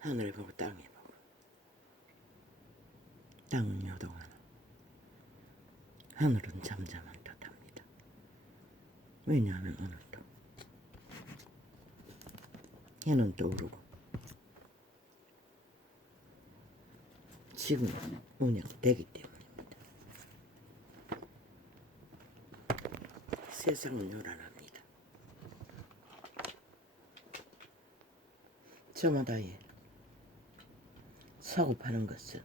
하늘을 보고 땅에 보고 땅은 요동하나 하늘은 잠잠한 듯합니다. 왜냐하면 오늘도 해는 떠오르고 지금은 운영되기 때문입니다. 세상은 요란합니다. 저마다의 사고 파는 것은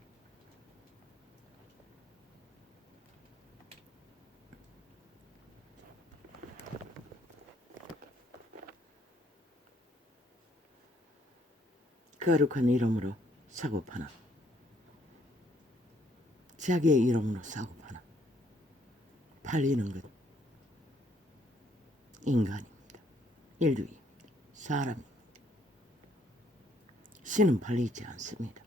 거룩한 이름으로 사고 파나 자기의 이름으로 사고 파나 팔리는 것 인간입니다. 인류입니다. 사람입니다. 신은 팔리지 않습니다.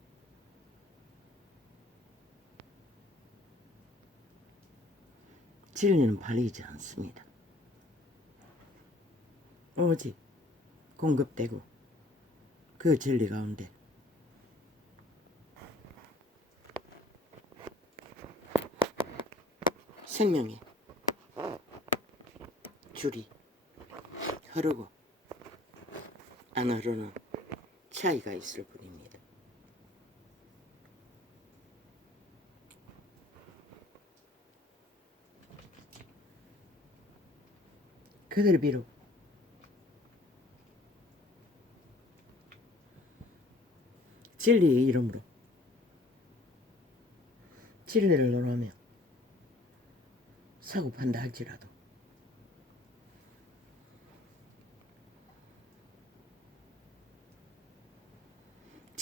진리는 팔리지 않습니다. 오직 공급되고 그 진리 가운데 생명의 줄이 흐르고 안 흐르는 차이가 있을 뿐입니다. 그들 비록 진리의 이름으로 진리를 논하며 사고 판다 할지라도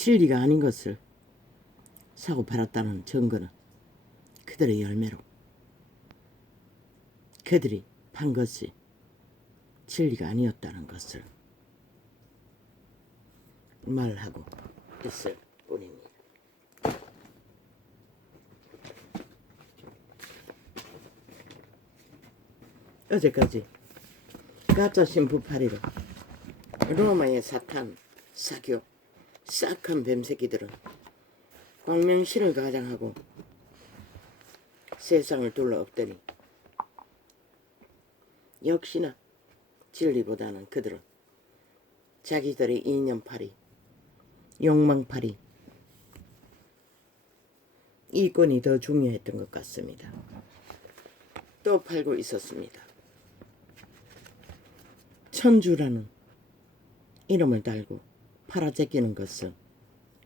진리가 아닌 것을 사고 팔았다는 증거는 그들의 열매로 그들이 판 것이 진리가 아니었다는 것을 말하고 있을 뿐입니다. 어제까지 가짜 신부 파리로 로마의 사탄, 사교, 싹한 뱀새끼들은 광명신을 가장하고 세상을 둘러 엎더니 역시나 진리보다는 그들은 자기들의 이념파리, 욕망파리, 이권이 더 중요했던 것 같습니다. 또 팔고 있었습니다. 천주라는 이름을 달고 팔아제끼는 것은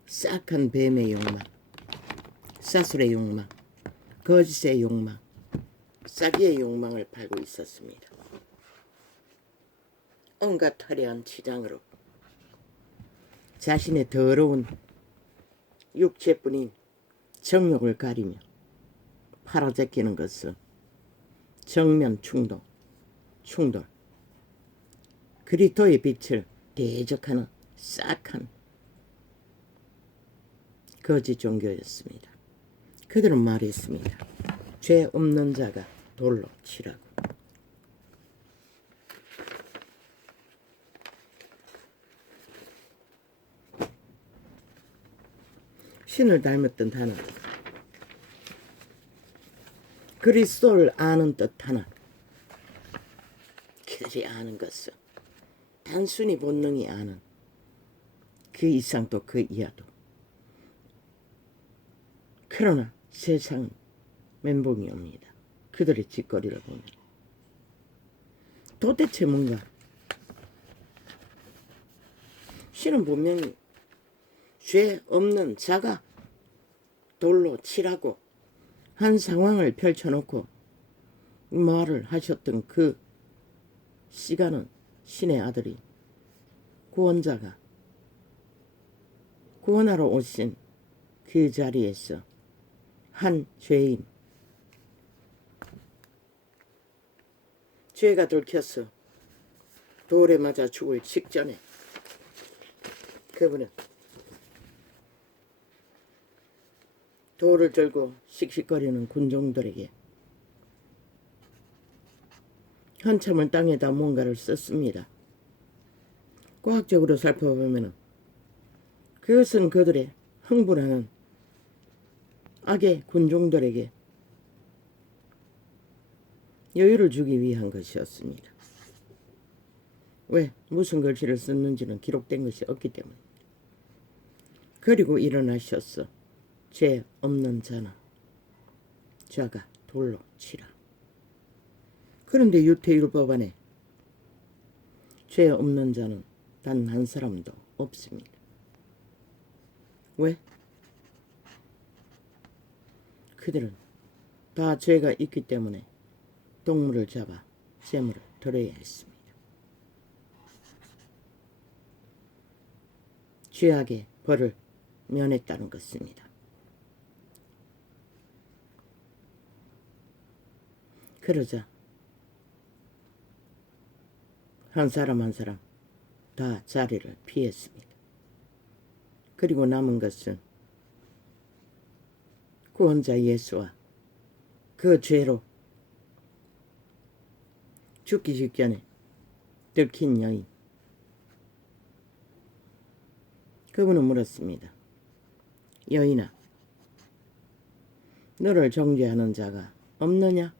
싹한 뱀의 욕망, 사술의 욕망, 거짓의 욕망, 싸기의 욕망을 팔고 있었습니다. 온갖 화려한 치장으로 자신의 더러운 육체뿐인 정욕을 가리며 팔아제끼는 것은 정면 충돌, 그리스도의 빛을 대적하는 싹한 거짓 종교였습니다. 그들은 말했습니다. 죄 없는 자가 돌로 치라고. 신을 닮았던 하나, 그리스도를 아는 듯 하나, 그들이 아는 것은 단순히 본능이 아는 그 이상도 그 이하도. 그러나 세상은 멘붕이 옵니다. 그들의 짓거리를 보면 도대체 뭔가 신은 분명히 죄 없는 자가 돌로 치라고 한 상황을 펼쳐놓고 말을 하셨던 그 시간은 신의 아들이 구원자가 구원하러 오신 그 자리에서 한 죄인 죄가 들켜서 돌에 맞아 죽을 직전에 그분은 돌을 들고 씩씩거리는 군종들에게 한참을 땅에다 뭔가를 썼습니다. 과학적으로 살펴보면 그것은 그들의 흥분하는 악의 군종들에게 여유를 주기 위한 것이었습니다. 왜? 무슨 글씨를 썼는지는 기록된 것이 없기 때문입니다. 그리고 일어나셨어. 죄 없는 자나 자가 돌로 치라. 그런데 유태율법 안에 죄 없는 자는 단 한 사람도 없습니다. 왜? 그들은 다 죄가 있기 때문에 동물을 잡아 제물을 드려야 했습니다. 죄악의 벌을 면했다는 것입니다. 그러자 한 사람 한 사람 다 자리를 피했습니다. 그리고 남은 것은 구원자 예수와 그 죄로 죽기 직전에 들킨 여인. 그분은 물었습니다. 여인아, 너를 정죄하는 자가 없느냐?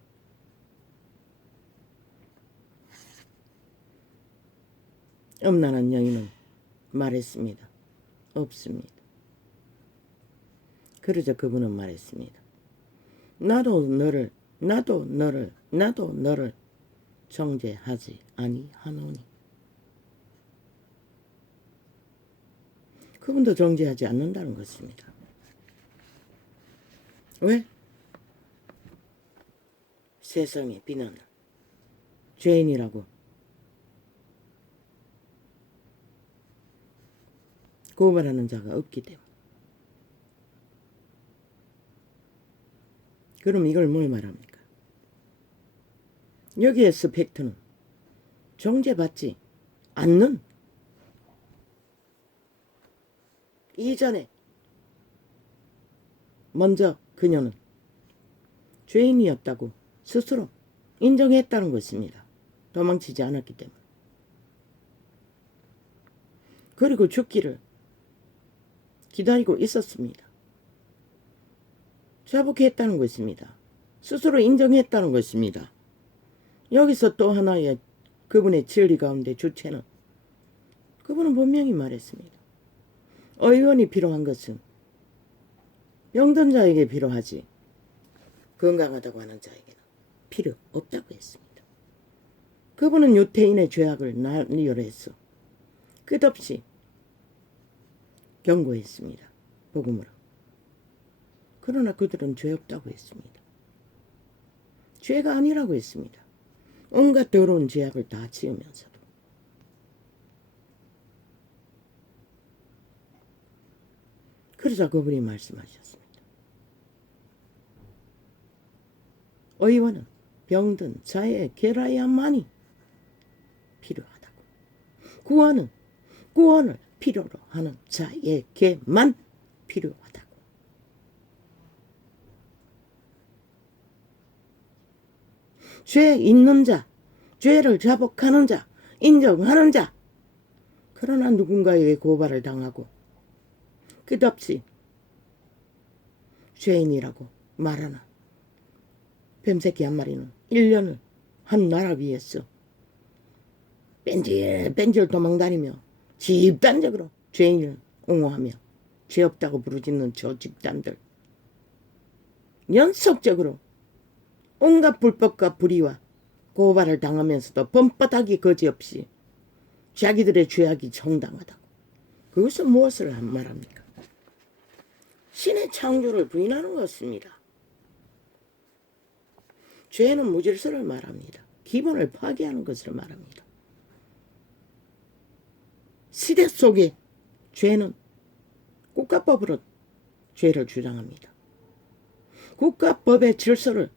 음란한 여인은 말했습니다. 없습니다. 그러자 그분은 말했습니다. 나도 너를 정죄하지 아니하노니. 그분도 정죄하지 않는다는 것입니다. 왜? 세상의 비난을 죄인이라고 고발하는 자가 없기 때문에. 그럼 이걸 뭘 말합니까? 여기에서 팩트는 정죄받지 않는, 이전에 먼저 그녀는 죄인이었다고 스스로 인정했다는 것입니다. 도망치지 않았기 때문에. 그리고 죽기를 기다리고 있었습니다. 자복했다는 것입니다. 스스로 인정했다는 것입니다. 여기서 또 하나의 그분의 진리 가운데 주체는, 그분은 분명히 말했습니다. 의원이 필요한 것은 병든 자에게 필요하지 건강하다고 하는 자에게는 필요 없다고 했습니다. 그분은 유태인의 죄악을 나열해서 끝없이 경고했습니다. 복음으로. 그러나 그들은 죄 없다고 했습니다. 죄가 아니라고 했습니다. 온갖 더러운 죄악을 다 지으면서도. 그러자 그분이 말씀하셨습니다. 의원은 병든 자의 계라야만이 필요하다고. 구원을 필요로 하는 자에게만 필요하다고. 죄 있는 자, 죄를 자복하는 자, 인정하는 자, 그러나 누군가에게 고발을 당하고 끝없이 죄인이라고 말하는 뱀새끼 한 마리는 1년을 한 나라 위에서 뺀질 도망다니며 집단적으로 죄인을 옹호하며 죄 없다고 부르짖는 저 집단들, 연속적으로 온갖 불법과 불의와 고발을 당하면서도 범바닥이 거지없이 자기들의 죄악이 정당하다고. 그것은 무엇을 말합니까? 신의 창조를 부인하는 것입니다. 죄는 무질서를 말합니다. 기본을 파괴하는 것을 말합니다. 시대 속에 죄는 국가법으로 죄를 주장합니다. 국가법의 질서를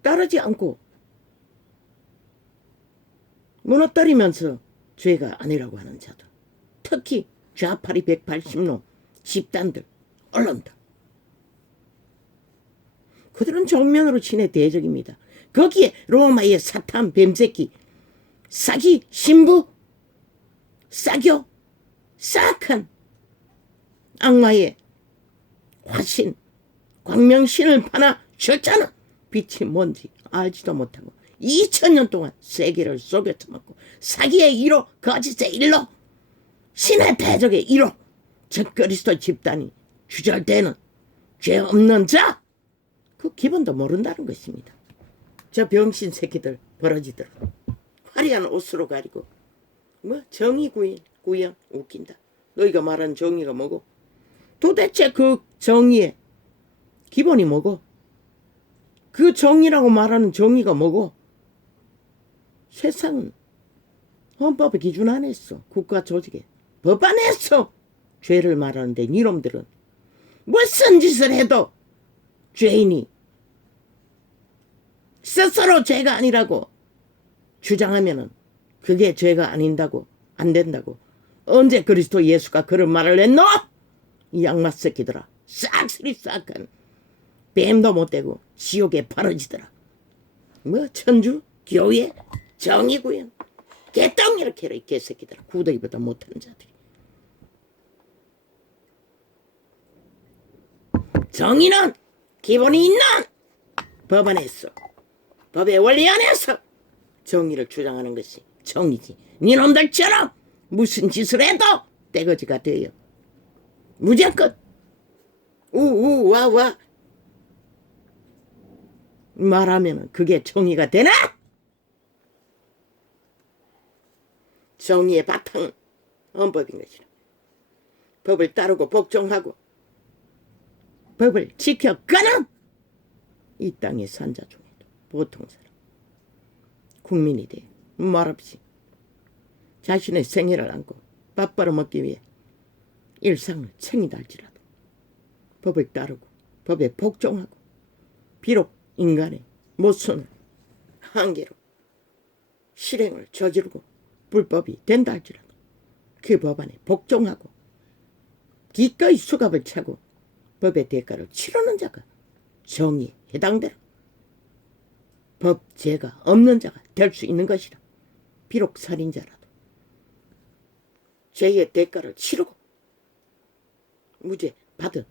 따르지 않고 무너뜨리면서 죄가 아니라고 하는 자들, 특히 좌파리 180놈 집단들, 언론들, 그들은 정면으로 신의 대적입니다. 거기에 로마의 사탄 뱀새끼, 사기 신부, 싸교, 싹한 악마의 화신, 광명신을 파나 줬잖아. 빛이 뭔지 알지도 못하고 2000년 동안 세계를 속여 처먹고 사기의 1호, 거짓의 1로, 신의 대적의 1호, 적그리스도 집단이 주절되는 죄 없는 자, 그 기본도 모른다는 것입니다. 저 병신 새끼들 버러지들 화려한 옷으로 가리고 뭐 정의 구현 웃긴다. 너희가 말하는 정의가 뭐고? 도대체 그 정의의 기본이 뭐고? 그 정의라고 말하는 정의가 뭐고? 세상은 헌법의 기준 안에서 국가 조직에 법 안에서 죄를 말하는데 니놈들은 무슨 짓을 해도 죄인이 스스로 죄가 아니라고 주장하면은 그게 죄가 아닌다고 안 된다고. 언제 그리스도 예수가 그런 말을 했노? 이 악마 새끼들아. 싹쓸이 싹한 뱀도 못되고 지옥에 바라지더라. 뭐 천주 교회 정의구현 개똥 이렇게 해라 이 개새끼들아. 구더기보다 못하는 자들이. 정의는 기본이 있는 법 안에서 법의 원리 안에서 정의를 주장하는 것이 정의지. 니놈들처럼 무슨 짓을 해도 떼거지가 돼요. 무조건 우와와 말하면 그게 정의가 되나? 정의의 바탕은 헌법인 것이라. 법을 따르고 복종하고 법을 지켜가는 이 땅의 산자 중에도 보통 사람 국민이 돼 말없이 자신의 생애를 안고 밥 벌어먹기 위해 일상을 챙이다 할지라도 법을 따르고 법에 복종하고 비록 인간의 모순을 한계로 실행을 저지르고 불법이 된다 할지라도 그 법안에 복종하고 기꺼이 수갑을 차고 법의 대가를 치르는 자가 정의에 해당되라. 법죄가 없는 자가 될 수 있는 것이라. 비록 살인자라도 죄의 대가를 치르고 무죄 받은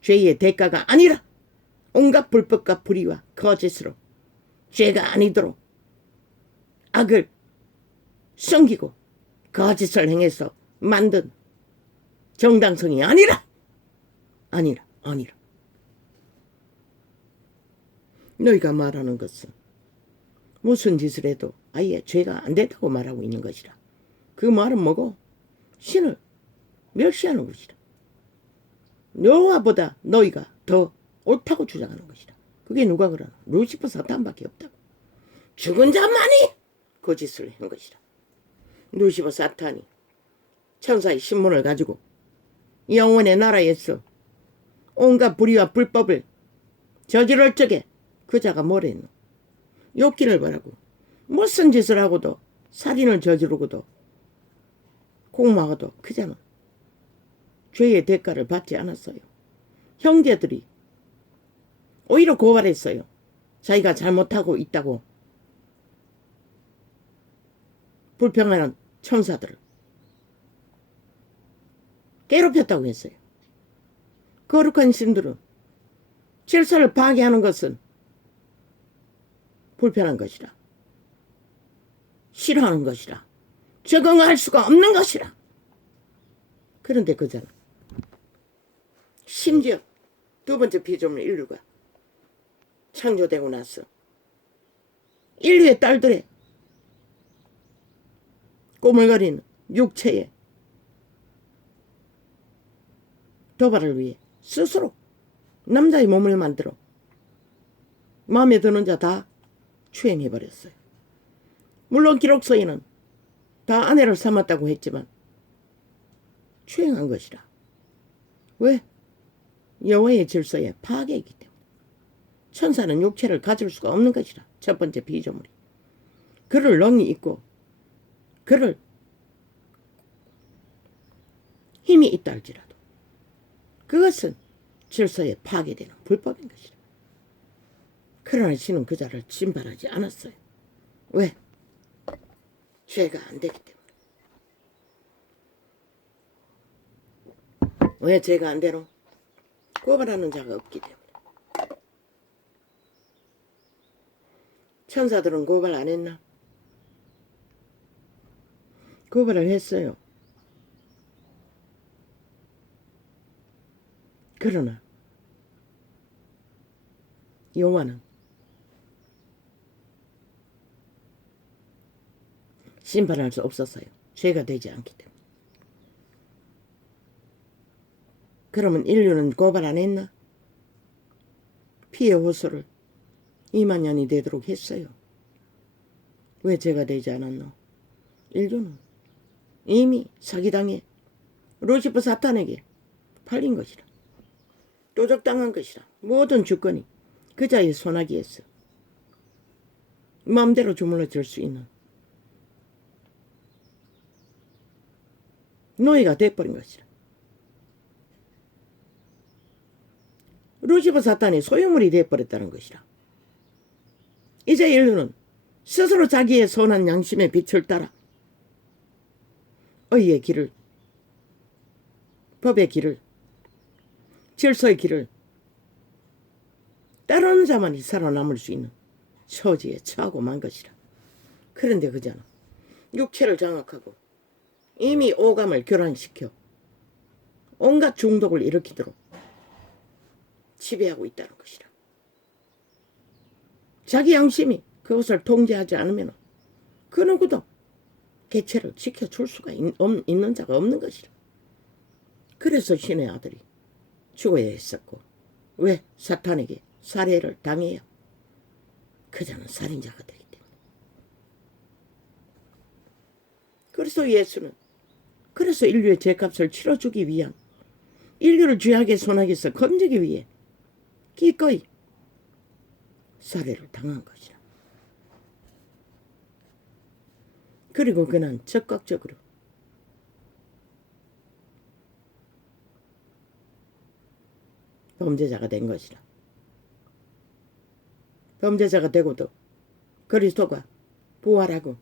죄의 대가가 아니라 온갖 불법과 불의와 거짓으로 죄가 아니도록 악을 숨기고 거짓을 행해서 만든 정당성이 아니라 너희가 말하는 것은 무슨 짓을 해도 아예 죄가 안 된다고 말하고 있는 것이라. 그 말은 뭐고? 신을 멸시하는 것이라. 여호와보다 너희가 더 옳다고 주장하는 것이라. 그게 누가 그러나? 루시퍼 사탄밖에 없다고. 죽은 자만이 그 짓을 한 것이라. 루시퍼 사탄이 천사의 신문을 가지고 영원의 나라에서 온갖 불의와 불법을 저지를 적에 그 자가 뭐랬노? 욕기를 바라고 무슨 짓을 하고도 살인을 저지르고도 공모하고도 그 자는 죄의 대가를 받지 않았어요. 형제들이 오히려 고발했어요. 자기가 잘못하고 있다고 불평하는 천사들을 괴롭혔다고 했어요. 거룩한 신들은 질서를 파괴하는 것은 불편한 것이라. 싫어하는 것이라. 적응할 수가 없는 것이라. 그런데 그자는 심지어 두 번째 피조물 인류가 창조되고 나서 인류의 딸들의 꼬물거리는 육체의 도발을 위해 스스로 남자의 몸을 만들어 마음에 드는 자 다 추행해버렸어요. 물론 기록서에는 다 아내를 삼았다고 했지만 추행한 것이라. 왜? 여호와의 질서에 파괴이기 때문에. 천사는 육체를 가질 수가 없는 것이라. 첫 번째 피조물이. 그를 렁이 있고 그를 힘이 있다 할지라도 그것은 질서에 파괴되는 불법인 것이라. 그러나 씨는 그 자를 진발하지 않았어요. 왜? 죄가 안 되기 때문에. 왜 죄가 안 되노? 고발하는 자가 없기 때문에. 천사들은 고발 안 했나? 고발을 했어요. 그러나 여호와는 심판할 수 없었어요. 죄가 되지 않기 때문에. 그러면 인류는 고발 안 했나? 피해 호소를 2만 년이 되도록 했어요. 왜 죄가 되지 않았노? 인류는 이미 사기당해 루시퍼 사탄에게 팔린 것이라. 도적당한 것이라. 모든 주권이 그자의 손아귀에서 마음대로 주물러 줄 수 있는 노예가 돼버린 것이라. 루시퍼 사탄이 소유물이 돼버렸다는 것이라. 이제 인류는 스스로 자기의 선한 양심의 빛을 따라 의의 길을, 법의 길을, 질서의 길을 따르는 자만이 살아남을 수 있는 처지에 처하고 만 것이라. 그런데 그자는 육체를 장악하고 이미 오감을 교란시켜 온갖 중독을 일으키도록 지배하고 있다는 것이라. 자기 양심이 그것을 통제하지 않으면 그 누구도 개체를 지켜줄 수가 있는 자가 없는 것이라. 그래서 신의 아들이 죽어야 했었고, 왜? 사탄에게 살해를 당해야 그자는 살인자가 되기 때문에. 그래서 예수는 그래서 인류의 죄값을 치러주기 위한, 인류를 죄악의 손아귀에서 건지기 위해 기꺼이 살해를 당한 것이라. 그리고 그는 적극적으로 범죄자가 된 것이라. 범죄자가 되고도 그리스도가 부활하고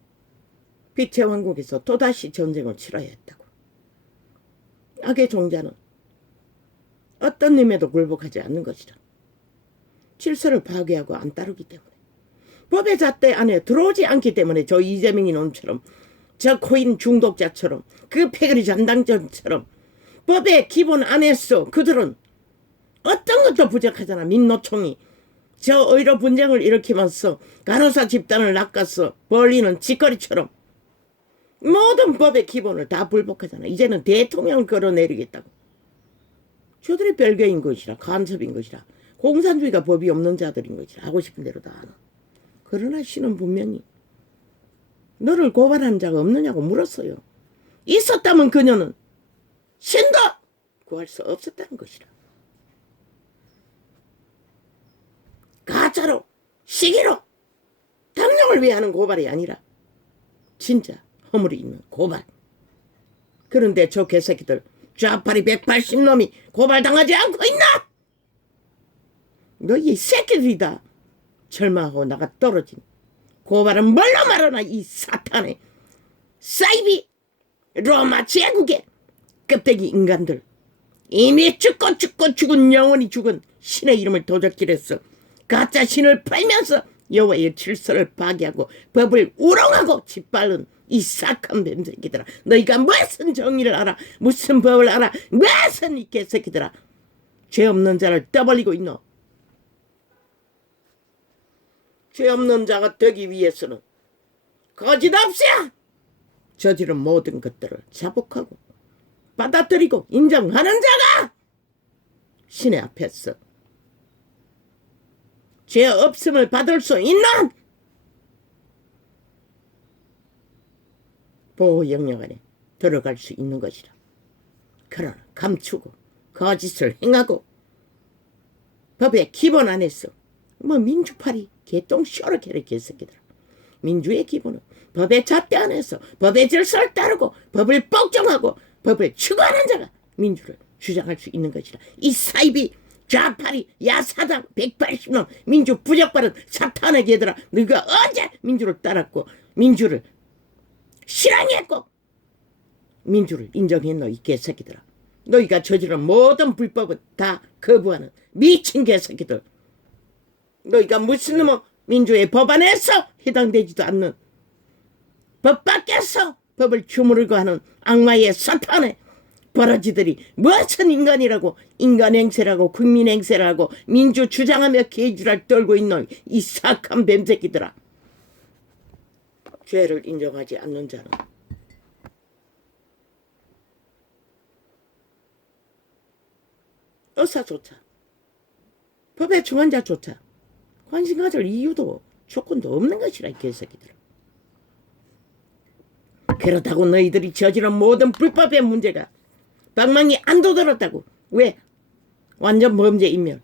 빛의 왕국에서 또다시 전쟁을 치러야 했다고. 악의 종자는 어떤 님에도 굴복하지 않는 것이라. 질서를 파괴하고 안 따르기 때문에, 법의 잣대 안에 들어오지 않기 때문에 저 이재명이 놈처럼, 저 코인 중독자처럼, 그 패거리 전당전처럼 법의 기본 안에서 그들은 어떤 것도 부족하잖아. 민노총이 저 의료 분쟁을 일으키면서 간호사 집단을 낚아서 벌리는 짓거리처럼 모든 법의 기본을 다 불복하잖아. 이제는 대통령을 끌어내리겠다고. 저들이 별개인 것이라, 간섭인 것이라, 공산주의가 법이 없는 자들인 것이라 하고 싶은 대로 다 하나. 그러나 신은 분명히 너를 고발한 자가 없느냐고 물었어요. 있었다면 그녀는 신도 구할 수 없었다는 것이라. 가짜로, 시기로, 당력을 위해 하는 고발이 아니라 진짜 허물이 있는 고발. 그런데 저 개새끼들 좌파리 180놈이 고발당하지 않고 있나? 너희 새끼들이다. 절망하고 나가 떨어진 고발은 뭘로 말하나. 이 사탄의 사이비 로마 제국의 껍데기 인간들, 이미 죽고 죽은 영원히 죽은 신의 이름을 도적질해서 가짜 신을 팔면서 여호와의 질서를 파괴하고 법을 우롱하고 짓밟은 이 사악한 뱀새끼들아, 너희가 무슨 정의를 알아, 무슨 법을 알아, 무슨 이 개새끼들아, 죄 없는 자를 떠벌리고 있노. 죄 없는 자가 되기 위해서는 거짓 없이 저지른 모든 것들을 자복하고 받아들이고 인정하는 자가 신의 앞에서 죄 없음을 받을 수 있는 보호 영역 안에 들어갈 수 있는 것이라. 그러나 감추고 거짓을 행하고 법의 기본 안에서 민주파리 개똥 쇼르케를 개새끼들아. 민주의 기본은 법의 잣대 안에서 법의 질서를 따르고 법을 복종하고 법을 추구하는 자가 민주를 주장할 수 있는 것이라. 이 사이비 좌파리 야사당 180년 민주 부적발은 사탄의 개들아, 너희가 언제 민주를 따랐고 민주를 실행했고 민주를 인정했노? 이 개새끼들아. 너희가 저지른 모든 불법은 다 거부하는 미친 개새끼들. 너희가 무슨 놈의 민주의 법안에서 해당되지도 않는 법 밖에서 법을 주무르고 하는 악마의 사탄의 버러지들이 무슨 인간이라고, 인간 행세라고, 국민 행세라고 민주 주장하며 개지랄 떨고 있노? 이 사악한 뱀새끼들아. 죄를 인정하지 않는 자는 의사조차, 법의 중환자조차 관심 가질 이유도 조건도 없는 것이라, 이 개새끼들아. 그렇다고 너희들이 저지른 모든 불법의 문제가 방망이 안 도들었다고. 왜? 완전 범죄 인멸.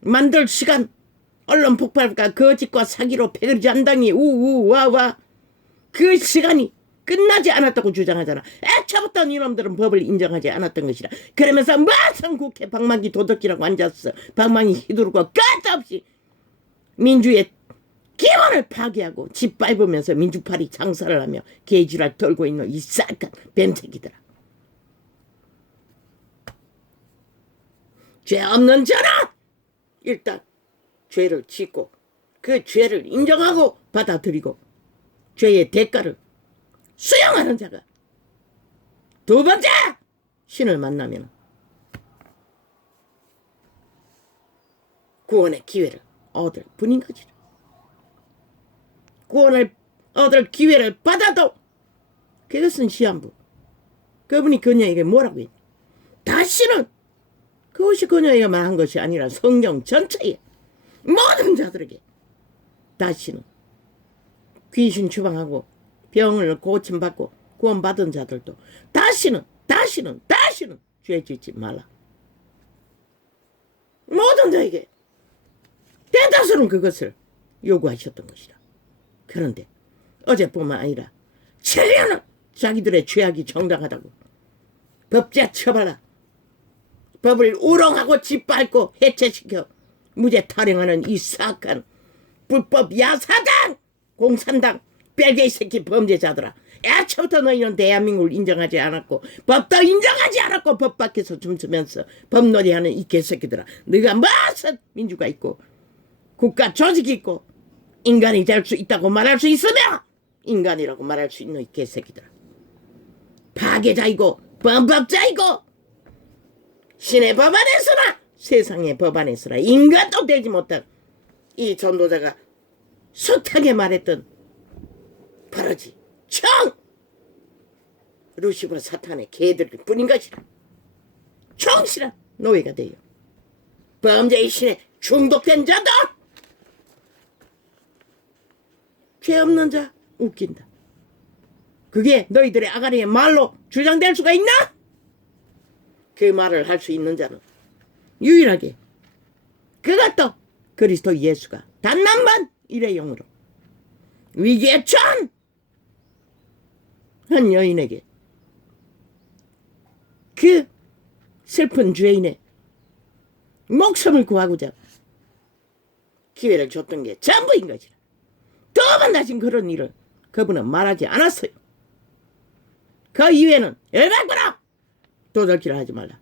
만들 시간, 언론 폭발과 거짓과 사기로 패거리 한당이 우우와와 그 시간이 끝나지 않았다고 주장하잖아. 애초부터 이놈들은 법을 인정하지 않았던 것이라. 그러면서 무슨 국회 방망이 도둑이라고 앉았어. 방망이 휘두르고 끝도 없이 민주의 기본을 파괴하고 짓밟으면서 민주파리 장사를 하며 개지랄 떨고 있는 이 싹한 뱀새끼들아. 죄 없는 자는 일단 죄를 짓고 그 죄를 인정하고 받아들이고 죄의 대가를 수용하는 자가 두 번째 신을 만나면 구원의 기회를 얻을 뿐인 거지. 구원을 얻을 기회를 받아도 그것은 시한부. 그분이 그녀에게 뭐라고 했냐? 다시는, 그것이 그녀에게만 한 것이 아니라 성경 전체에 모든 자들에게 다시는 귀신 추방하고 병을 고침받고 구원받은 자들도 다시는 죄 짓지 말라. 모든 자에게 대다수는 그것을 요구하셨던 것이다. 그런데 어제뿐만 아니라 7년을 자기들의 죄악이 정당하다고 법제 처벌하, 법을 우롱하고 짓밟고 해체시켜 무죄 타령하는 이 사악한 불법 야사당, 공산당, 벨게이 새끼 범죄자들아. 애초부터 너희는 대한민국을 인정하지 않았고 법도 인정하지 않았고 법 밖에서 춤추면서 법놀이하는 이 개새끼들아. 너희가 무슨 민주가 있고 국가 조직이 있고 인간이 될 수 있다고 말할 수 있으며 인간이라고 말할 수 있는 이 개새끼들아. 파괴자이고 범법자이고 신의 법안에서나 세상의 법안에서나 인간도 되지 못한 이 전도자가 숱하게 말했던 버러지 청 루시퍼 사탄의 개들 뿐인 것이라. 청실한 노예가 되어 범죄의 신에 중독된 자도 죄 없는 자 웃긴다. 그게 너희들의 아가리의 말로 주장될 수가 있나? 그 말을 할 수 있는 자는 유일하게 그것도 그리스도 예수가 단 한 번 일회용으로 위기에 처한 한 여인에게 그 슬픈 죄인의 목숨을 구하고자 기회를 줬던 게 전부인 것이라. 두 번 다신 그런 일을 그분은 말하지 않았어요. 그 이후에는 열받거나 도둑질을 하지 말라,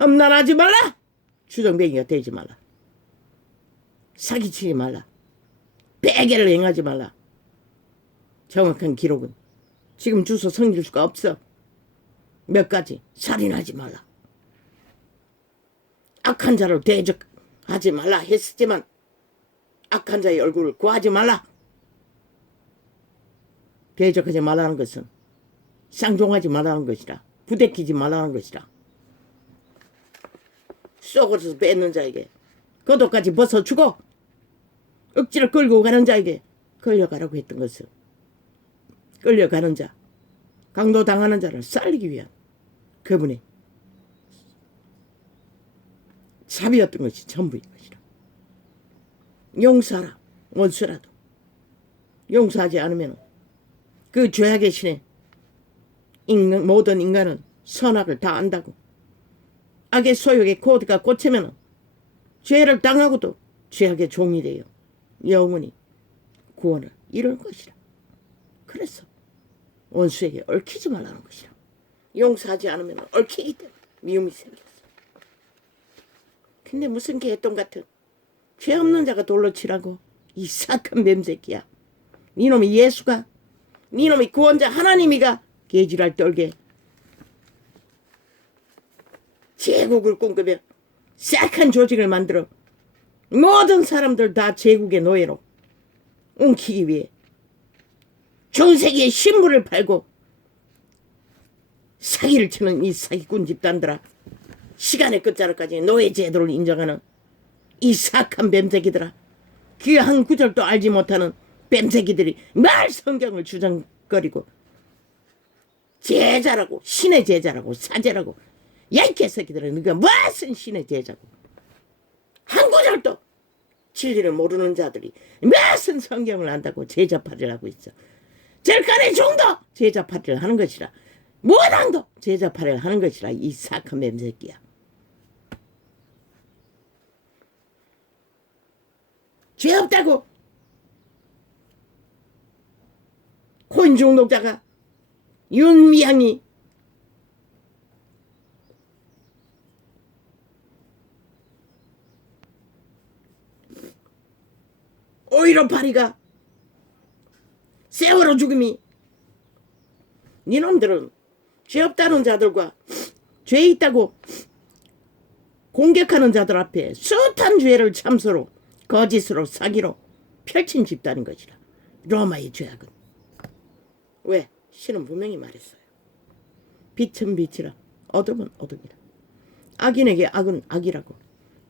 음란하지 말라, 주정뱅이가 되지 말라, 사기치지 말라, 배계를 행하지 말라. 정확한 기록은 지금 주소 성질 수가 없어. 몇 가지. 살인하지 말라, 악한 자로 대적하지 말라 했었지만 악한 자의 얼굴을 구하지 말라. 대적하지 말라는 것은 쌍종하지 말라는 것이라, 부대끼지 말라는 것이라. 속옷에서 뺏는 자에게 겉옷까지 벗어주고 억지를 끌고 가는 자에게 끌려가라고 했던 것은 끌려가는 자, 강도당하는 자를 살리기 위한 그분의 자비였던 것이 전부인 것이라. 용서하라. 원수라도 용서하지 않으면 그 죄악의 신에 모든 인간은 선악을 다 안다고. 악의 소욕에 코드가 꽂히면 죄를 당하고도 죄악의 종이 되어 영원히 구원을 이룰 것이라. 그래서 원수에게 얽히지 말라는 것이라. 용서하지 않으면 얽히기 때문에 미움이 생겼어. 근데 무슨 개똥 같은 죄 없는 자가 돌로 치라고. 이 사악한 뱀새끼야. 니놈이 예수가, 니놈이 구원자 하나님이가 개지랄 떨게 제국을 꿈꾸며 싹한 조직을 만들어 모든 사람들 다 제국의 노예로 옮기기 위해 전 세계의 신부를 팔고 사기를 치는 이 사기꾼 집단들아, 시간의 끝자락까지 노예 제도를 인정하는 이 사악한 뱀새끼들아, 귀한 구절도 알지 못하는 뱀새끼들이 말 성경을 주장거리고 제자라고, 신의 제자라고, 사제라고. 야, 이 개새끼들아, 너가 무슨 신의 제자고. 한 구절도 진리를 모르는 자들이 무슨 성경을 안다고 제자팔이를 하고 있어. 절간의 종도 제자팔이를 하는 것이라. 무당도 제자팔이를 하는 것이라. 이 사악한 뱀새끼야. 죄 없다고 코인 중독자가 윤미향이 오히려 파리가 세월호 죽음이, 니놈들은 죄 없다는 자들과 죄 있다고 공격하는 자들 앞에 숱한 죄를 참소로 거짓으로 사기로 펼친 집단인 것이라. 로마의 죄악은. 왜? 신은 분명히 말했어요. 빛은 빛이라 어둠은 어둠이라. 악인에게 악은 악이라고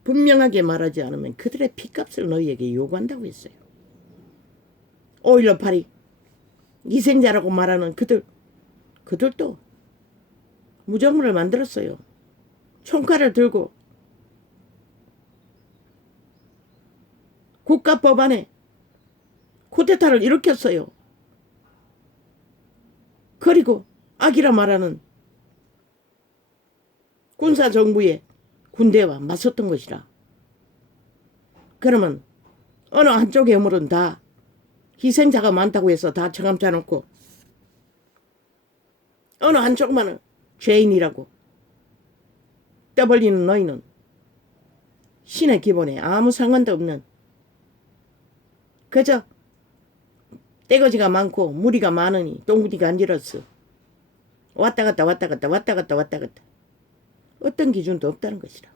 분명하게 말하지 않으면 그들의 핏값을 너희에게 요구한다고 했어요. 5.18이 희생자라고 말하는 그들도 무정부를 만들었어요. 총칼을 들고 국가법안에 쿠데타를 일으켰어요. 그리고 악이라 말하는 군사정부의 군대와 맞섰던 것이라. 그러면 어느 한쪽 애물은 다 희생자가 많다고 해서 다 청함쳐놓고 어느 한쪽만은 죄인이라고 떠벌리는 너희는 신의 기본에 아무 상관도 없는 그저 떼거지가 많고 무리가 많으니 똥구리가 안 질었어. 왔다 갔다 왔다 갔다 왔다 갔다 왔다 갔다. 어떤 기준도 없다는 것이라.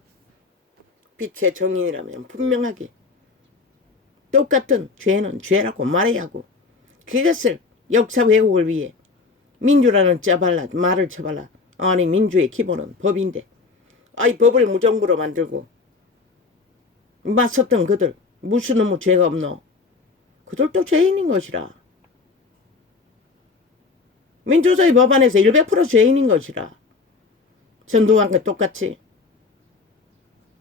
빛의 정인이라면 분명하게 똑같은 죄는 죄라고 말해야 하고, 그것을 역사 왜곡을 위해 민주라는 말을 쳐발라. 아니, 민주의 기본은 법인데, 아이 법을 무정부로 만들고 맞섰던 그들 무슨 놈의 죄가 없노? 그들도 죄인인 것이라. 민주주의 법안에서 100% 죄인인 것이라. 전두환과 똑같이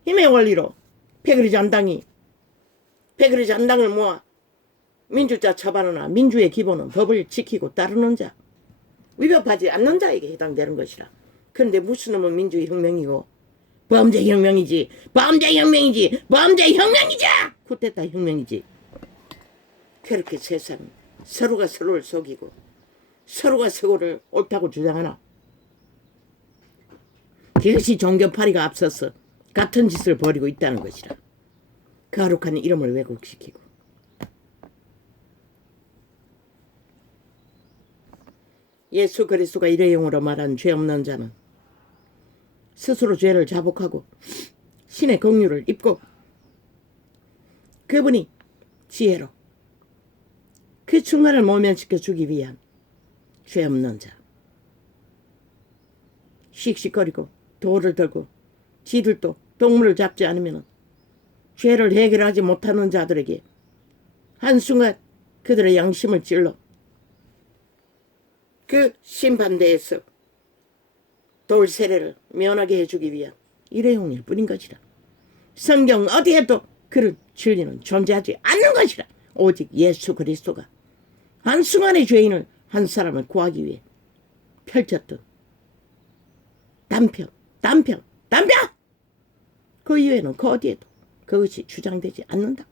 힘의 원리로 패거리 잔당이 패거리 잔당을 모아 민주자 처벌하나 민주의 기본은 법을 지키고 따르는 자, 위법하지 않는 자에게 해당되는 것이라. 그런데 무슨 놈은 민주의 혁명이고 범죄혁명이지, 범죄혁명이지, 범죄혁명이지, 쿠데타 혁명이지. 그렇게 세상 서로가 서로를 속이고 서로가 서로를 옳다고 주장하나. 그것이 종교파리가 앞서서 같은 짓을 벌이고 있다는 것이라. 거룩한 이름을 왜곡시키고 예수 그리스도가 일회용으로 말한 죄 없는 자는 스스로 죄를 자복하고 신의 긍휼을 입고 그분이 지혜로 그 충간을 모면시켜 주기 위한 죄 없는 자. 씩씩거리고 돌을 들고 지들도 동물을 잡지 않으면 죄를 해결하지 못하는 자들에게 한순간 그들의 양심을 찔러 그 심판대에서 돌세례를 면하게 해주기 위한 일회용일 뿐인 것이라. 성경 어디에도 그런 진리는 존재하지 않는 것이라. 오직 예수 그리스도가 한순간의 죄인을 한 사람을 구하기 위해 펼쳤던 단편 그 이외에는 그 어디에도 그것이 주장되지 않는다.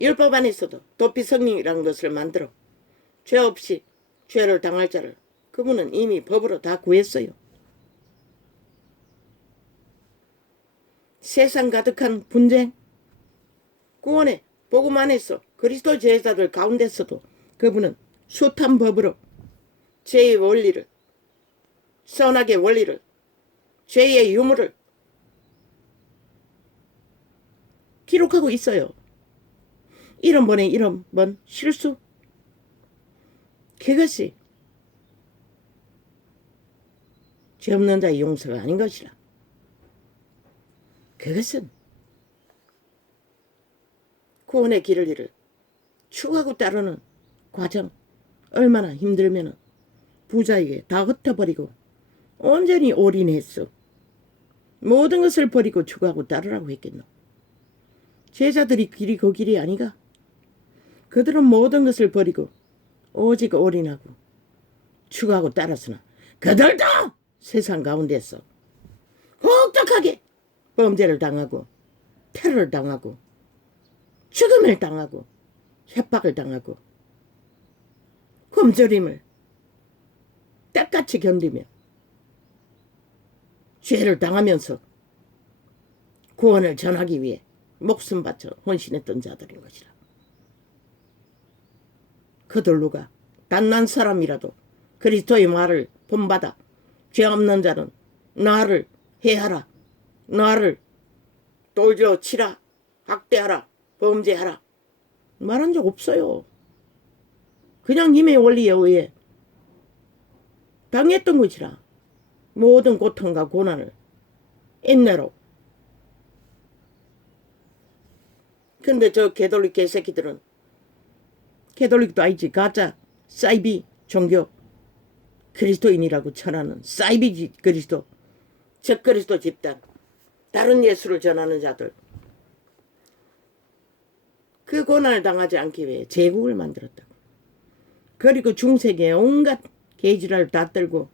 율법 안에서도 도피성령이라는 것을 만들어 죄 없이 죄를 당할 자를 그분은 이미 법으로 다 구했어요. 세상 가득한 분쟁, 구원의 복음 안에서 그리스도 제자들 가운데서도 그분은 숱한 법으로 죄의 원리를, 선악의 원리를, 죄의 유무를 기록하고 있어요. 1번에 1번 실수. 그것이 죄 없는 자의 용서가 아닌 것이라. 그것은 구원의 길을 잃을 추구하고 따르는 과정, 얼마나 힘들면은 부자에게 다 흩어버리고 온전히 올인했어. 모든 것을 버리고 추구하고 따르라고 했겠노. 제자들이 길이 그 길이 아니가. 그들은 모든 것을 버리고 오직 올인하고 추구하고 따랐으나 그들도 세상 가운데서 혹독하게 범죄를 당하고 테러를 당하고 죽음을 당하고 협박을 당하고 굶주림을 때같이 견디며 죄를 당하면서 구원을 전하기 위해 목숨 바쳐 헌신했던 자들인 것이라. 그들 누가 단난 사람이라도 그리스도의 말을 본받아 죄 없는 자는 나를 해하라, 나를 돌려 치라, 학대하라, 범죄하라 말한 적 없어요. 그냥 힘의 원리에 의해 당했던 것이라. 모든 고통과 고난을 인내로. 근데 저 개돌릭 개새끼들은 개돌릭도 아니지 가짜 사이비 종교 그리스도인이라고 천하는 사이비 그리스도 적 그리스도 집단 다른 예수를 전하는 자들 그 고난을 당하지 않기 위해 제국을 만들었다고. 그리고 중세기에 온갖 개지랄 다 떨고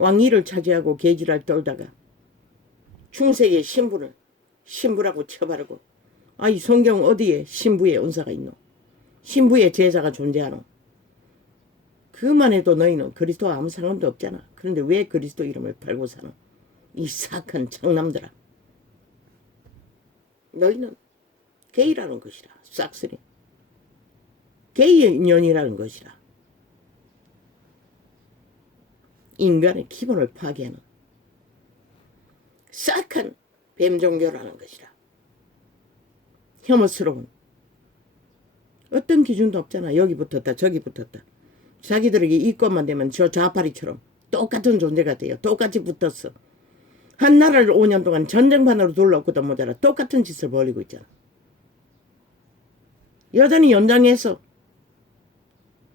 왕위를 차지하고 개지랄 떨다가 중세기의 신부라고 쳐바르고 아이 성경 어디에 신부의 은사가 있노? 신부의 제자가 존재하노? 그만 해도 너희는 그리스도와 아무 상관도 없잖아. 그런데 왜 그리스도 이름을 팔고 사노? 이 사악한 창남들아. 너희는 게이라는 것이라. 싹쓸이. 게이의 인연이라는 것이라. 인간의 기본을 파괴하는 싹한 뱀종교라는 것이라. 혐오스러운 어떤 기준도 없잖아. 여기 붙었다 저기 붙었다. 자기들에게 이권만 되면 저 좌파리처럼 똑같은 존재가 돼요. 똑같이 붙었어. 한 나라를 5년 동안 전쟁판으로 둘러엎고도 모자라 똑같은 짓을 벌이고 있잖아. 여전히 연장해서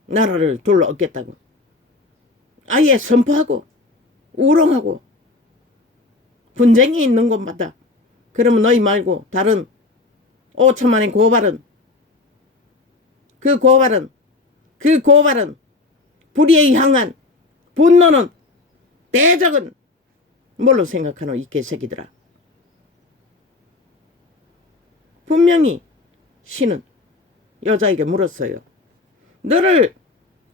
나라를 둘러엎겠다고 아예 선포하고 우롱하고 분쟁이 있는 곳마다 그러면 너희 말고 다른 5천만의 고발은 그 고발은 불의에 향한 분노는 대적은 뭘로 생각하노 이 개새끼들아. 분명히 신은 여자에게 물었어요. 너를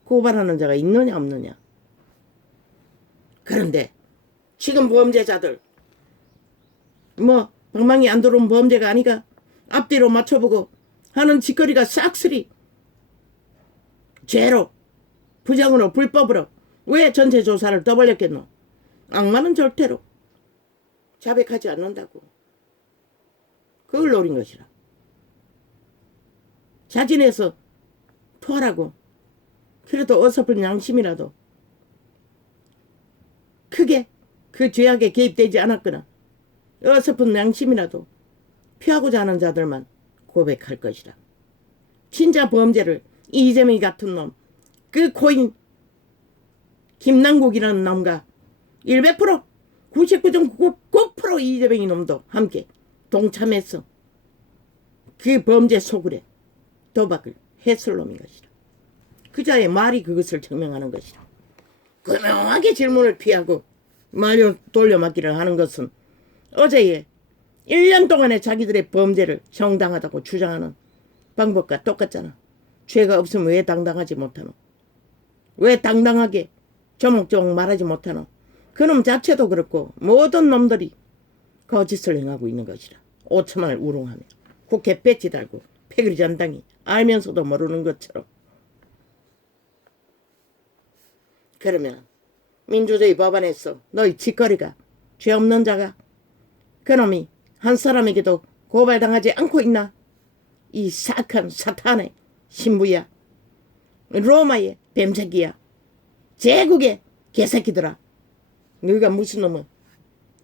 고발하는 자가 있느냐 없느냐. 그런데 지금 범죄자들 방망이 안 들어온 범죄가 아니가 앞뒤로 맞춰보고 하는 짓거리가 싹쓸이 죄로 부정으로 불법으로 왜 전체 조사를 떠벌렸겠노. 악마는 절대로 자백하지 않는다고. 그걸 노린 것이라. 자진해서 토하라고. 그래도 어설픈 양심이라도 크게 그 죄악에 개입되지 않았거나 어설픈 양심이라도 피하고자 하는 자들만 고백할 것이라. 진짜 범죄를 이재명이 같은 놈, 그 코인 김남국이라는 놈과 100% 99.99% 이재명이 놈도 함께 동참해서 그 범죄 소굴에 도박을 했을 놈인 것이라. 그자의 말이 그것을 증명하는 것이라. 교명하게 질문을 피하고 말려 돌려막기를 하는 것은 어제의 1년 동안의 자기들의 범죄를 정당하다고 주장하는 방법과 똑같잖아. 죄가 없으면 왜 당당하지 못하노? 왜 당당하게 조목조목 말하지 못하노? 그놈 자체도 그렇고 모든 놈들이 거짓을 행하고 있는 것이라. 5천만을 우롱하며 국회 배지 달고 패거리 전당이 알면서도 모르는 것처럼. 그러면 민주주의 법안에서 너희 짓거리가 죄 없는 자가 그놈이 한 사람에게도 고발당하지 않고 있나? 이 사악한 사탄의 신부야, 로마의 뱀새끼야, 제국의 개새끼들아. 너희가 무슨 놈은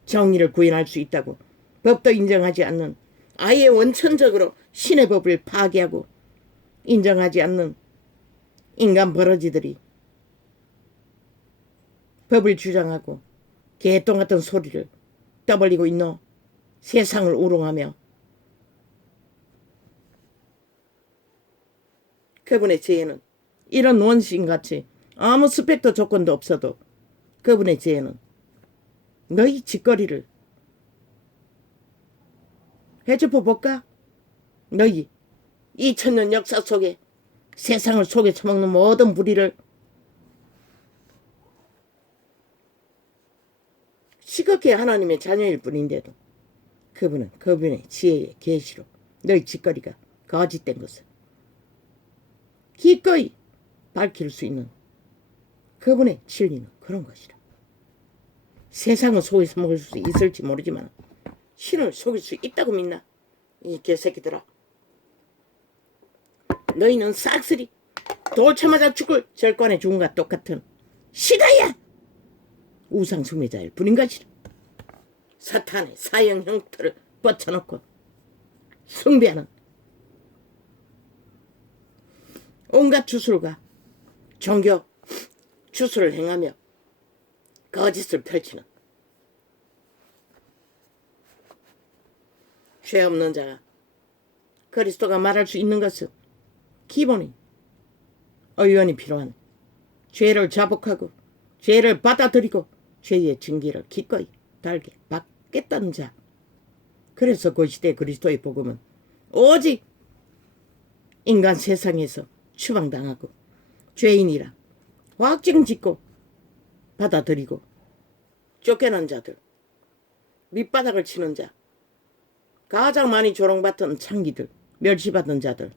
정의를 구현할 수 있다고 법도 인정하지 않는, 아예 원천적으로 신의 법을 파괴하고 인정하지 않는 인간 버러지들이 법을 주장하고 개똥 같은 소리를 떠벌리고 있노? 세상을 우롱하며. 그분의 죄는 이런 원신같이 아무 스펙도 조건도 없어도 그분의 죄는 너희 짓거리를 해접어 볼까? 너희 2000년 역사 속에 세상을 속에 처먹는 모든 불의를 시각해 하나님의 자녀일 뿐인데도 그분은 그분의 지혜의 계시로 너희 짓거리가 거짓된 것을 기꺼이 밝힐 수 있는 그분의 진리는 그런 것이라. 세상을 속에서 먹을 수 있을지 모르지만 신을 속일 수 있다고 믿나? 이 개새끼들아. 너희는 싹쓸이 돌쳐맞아 죽을 절권의 죽음과 똑같은 시다야. 우상 숭배자일 뿐인 것이라. 사탄의 사형 형태를 뻗쳐놓고 숭배하는 온갖 주술과 종교 주술을 행하며 거짓을 펼치는 죄 없는 자가 그리스도가 말할 수 있는 것은 기본이 의원이 필요한 죄를 자복하고 죄를 받아들이고 죄의 징계를 기꺼이 달게 받겠다는 자. 그래서 그 시대 그리스도의 복음은 오직 인간 세상에서 추방당하고 죄인이라 확증 짓고 받아들이고 쫓겨난 자들, 밑바닥을 치는 자, 가장 많이 조롱받던 창기들, 멸시받은 자들.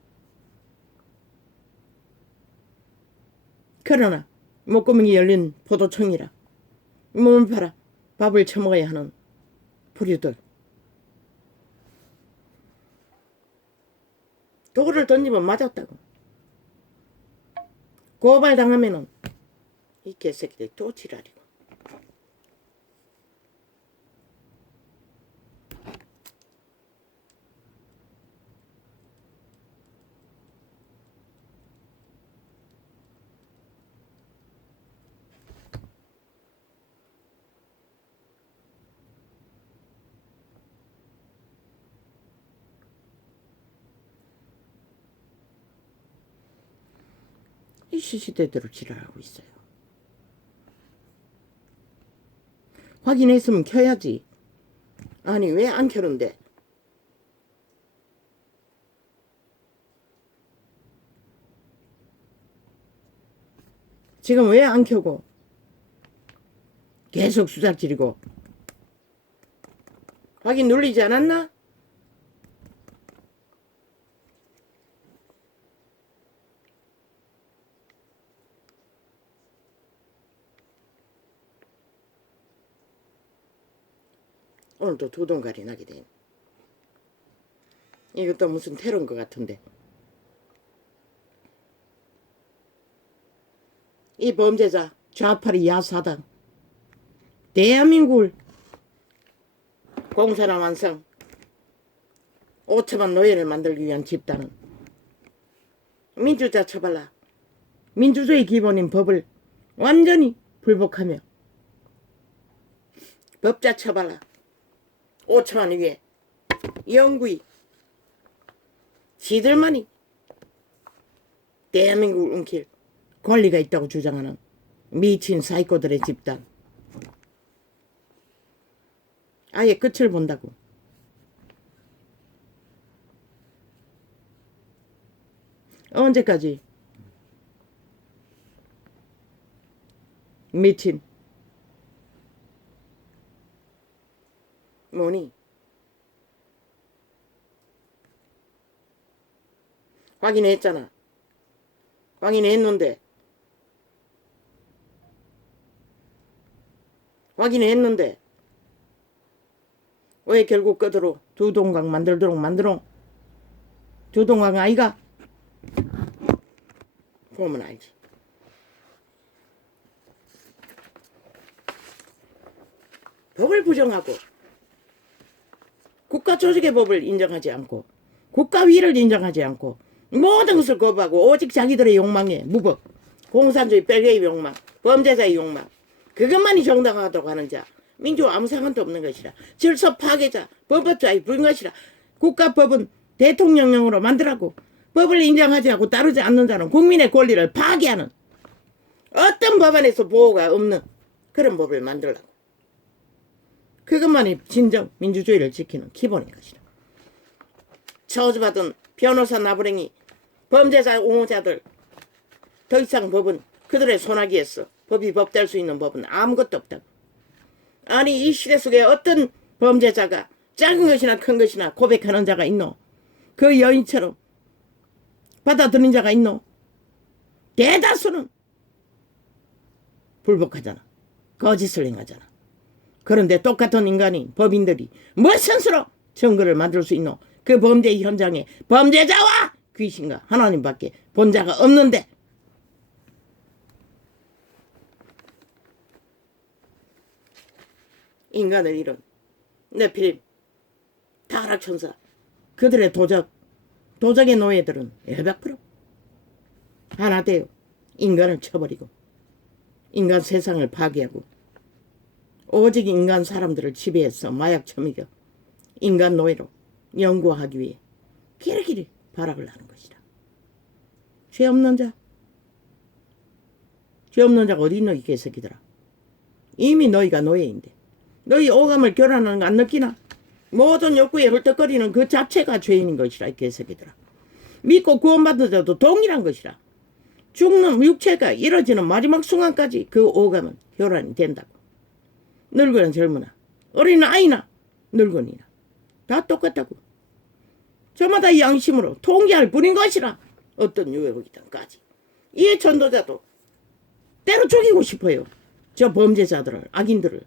그러나 목구멍이 열린 포도청이라 몸을 팔아 밥을 처먹어야 하는 부류들. 돌을 던지면 맞았다고. 고발당하면은 이 개새끼들 또 지랄이고. 이 시시대대로 지랄하고 있어요. 확인했으면 켜야지. 아니 왜 안 켜는데? 지금 왜 안 켜고 계속 수작질이고. 확인 눌리지 않았나? 오늘도 두 동갈이 나게 돼. 이것도 무슨 테러인 것 같은데. 이 범죄자 좌파리 야사당 대한민국을 공산화 완성 5천만 노예를 만들기 위한 집단은 민주자 처벌라 민주주의 기본인 법을 완전히 불복하며 법자 처벌라 5천만 위에 영구히 지들만이 대한민국을 움킬 권리가 있다고 주장하는 미친 사이코들의 집단. 아예 끝을 본다고. 언제까지? 미친. 뭐니? 확인했잖아. 확인했는데. 왜 결국 끄드로 두동강 만들도록 만들어? 두동강 아이가? 보면 알지. 법을 부정하고 국가 조직의 법을 인정하지 않고 국가 위를 인정하지 않고 모든 것을 거부하고 오직 자기들의 욕망에 무법, 공산주의 별개의 욕망, 범죄자의 욕망, 그것만이 정당하다고 하는 자, 민주와 아무 상관도 없는 것이라. 질서 파괴자, 법법자의 부인 것이라. 국가법은 대통령령으로 만들라고. 법을 인정하지 않고 따르지 않는 자는 국민의 권리를 파괴하는, 어떤 법안에서 보호가 없는 그런 법을 만들라고. 그것만이 진정 민주주의를 지키는 기본인 것이라. 저주받은 변호사 나부랭이 범죄자 옹호자들, 더 이상 법은 그들의 손아귀에서 법이 법될 수 있는 법은 아무것도 없다고. 아니 이 시대 속에 어떤 범죄자가 작은 것이나 큰 것이나 고백하는 자가 있노? 그 여인처럼 받아들인 자가 있노? 대다수는 불복하잖아. 거짓을 행하잖아. 그런데 똑같은 인간이, 법인들이 무슨 수로 증거를 만들 수 있노? 그 범죄 현장에 범죄자와 귀신과 하나님밖에 본 자가 없는데, 인간을 이룬 네피림, 타락천사, 그들의 도적의 노예들은 100% 하나 되어 인간을 쳐버리고 인간 세상을 파괴하고 오직 인간 사람들을 지배해서 마약 처먹여 인간 노예로 연구하기 위해 길이길이 발악을 하는 것이다. 죄 없는 자가 어디 있노 이 개새끼들아. 이미 너희가 노예인데 너희 오감을 결혼하는 거 안 느끼나? 모든 욕구에 헐떡거리는 그 자체가 죄인인 것이라 이 개새끼들아. 믿고 구원받은 자도 동일한 것이라. 죽는 육체가 이뤄지는 마지막 순간까지 그 오감은 혈안이 된다고. 늙으나 젊으나 어린 아이나 늙은이나 다 똑같다고. 저마다 양심으로 통제할 뿐인 것이라. 어떤 유해복이든까지. 이 전도자도 때로 죽이고 싶어요. 저 범죄자들을, 악인들을.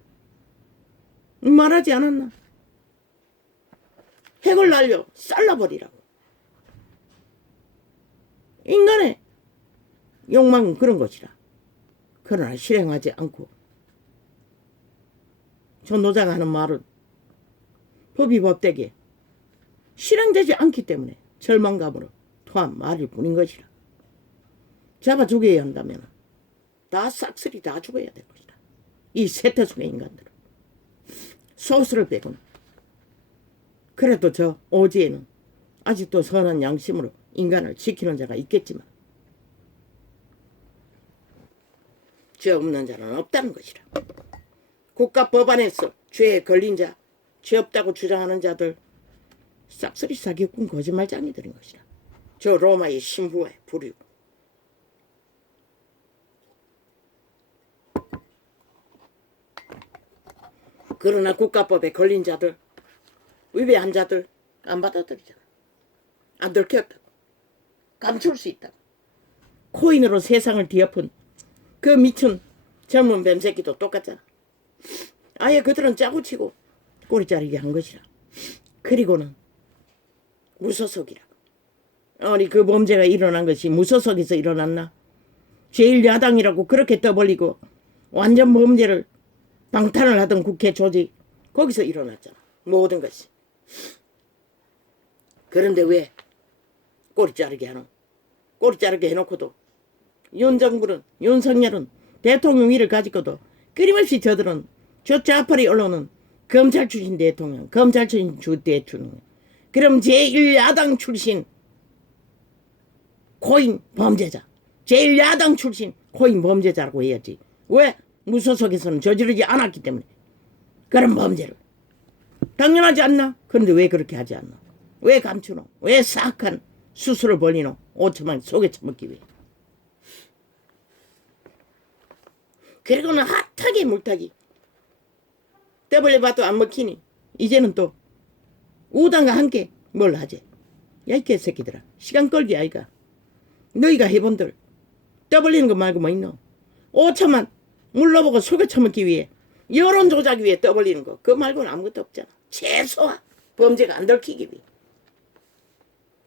말하지 않았나? 핵을 날려 쌀라버리라고. 인간의 욕망은 그런 것이라. 그러나 실행하지 않고 전도자가 하는 말은 법이 법되게 실행되지 않기 때문에 절망감으로 토한 말일 뿐인 것이라. 잡아 죽여야 한다면 다 싹쓸이 다 죽어야 될 것이다. 이 세태순의 인간들은. 소수를 빼고는. 그래도 저 오지에는 아직도 선한 양심으로 인간을 지키는 자가 있겠지만 죄 없는 자는 없다는 것이라. 국가 법안에서 죄에 걸린 자, 죄 없다고 주장하는 자들 싹쓸이 사기꾼 거짓말장이들인 것이라. 저 로마의 신부의 부류. 그러나 국가법에 걸린 자들, 위배한 자들 안 받아들이잖아. 안 들켰다고. 감출 수 있다고. 코인으로 세상을 뒤엎은 그 미친 젊은 뱀새끼도 똑같잖아. 아예 그들은 짜고치고 꼬리 자르게 한 것이라. 그리고는 무소속이라고. 아니 그 범죄가 일어난 것이 무소속에서 일어났나? 제1야당이라고 그렇게 떠벌리고 완전 범죄를 방탄을 하던 국회 조직, 거기서 일어났잖아. 모든 것이. 그런데 왜 꼬리 자르게 하노? 꼬리 자르게 해놓고도 윤석열은 대통령 위를 가지고도 끊임없이 저들은 저 좌파리 언론은 검찰 출신 대통령, 검찰 출신 주 대통령, 그럼 제1야당 출신 코인 범죄자, 제1야당 출신 코인 범죄자라고 해야지. 왜? 무소속에서는 저지르지 않았기 때문에. 그런 범죄를 당연하지 않나? 그런데 왜 그렇게 하지 않나? 왜 감추노? 왜 사악한 수술을 벌리노? 5천만 속에 처먹기 위해. 그리고는 핫하게 물타기. 떠벌려봐도 안 먹히니 이제는 또 우당과 함께 뭘 하지? 야, 이 개새끼들아. 시간 끌기 아이가. 너희가 해본들 떠벌리는 거 말고 뭐 있노? 5천만 물러보고 속여 처먹기 위해 여론 조작 위해 떠벌리는 거. 그거 말고는 아무것도 없잖아. 최소한 범죄가 안 들키기 위해.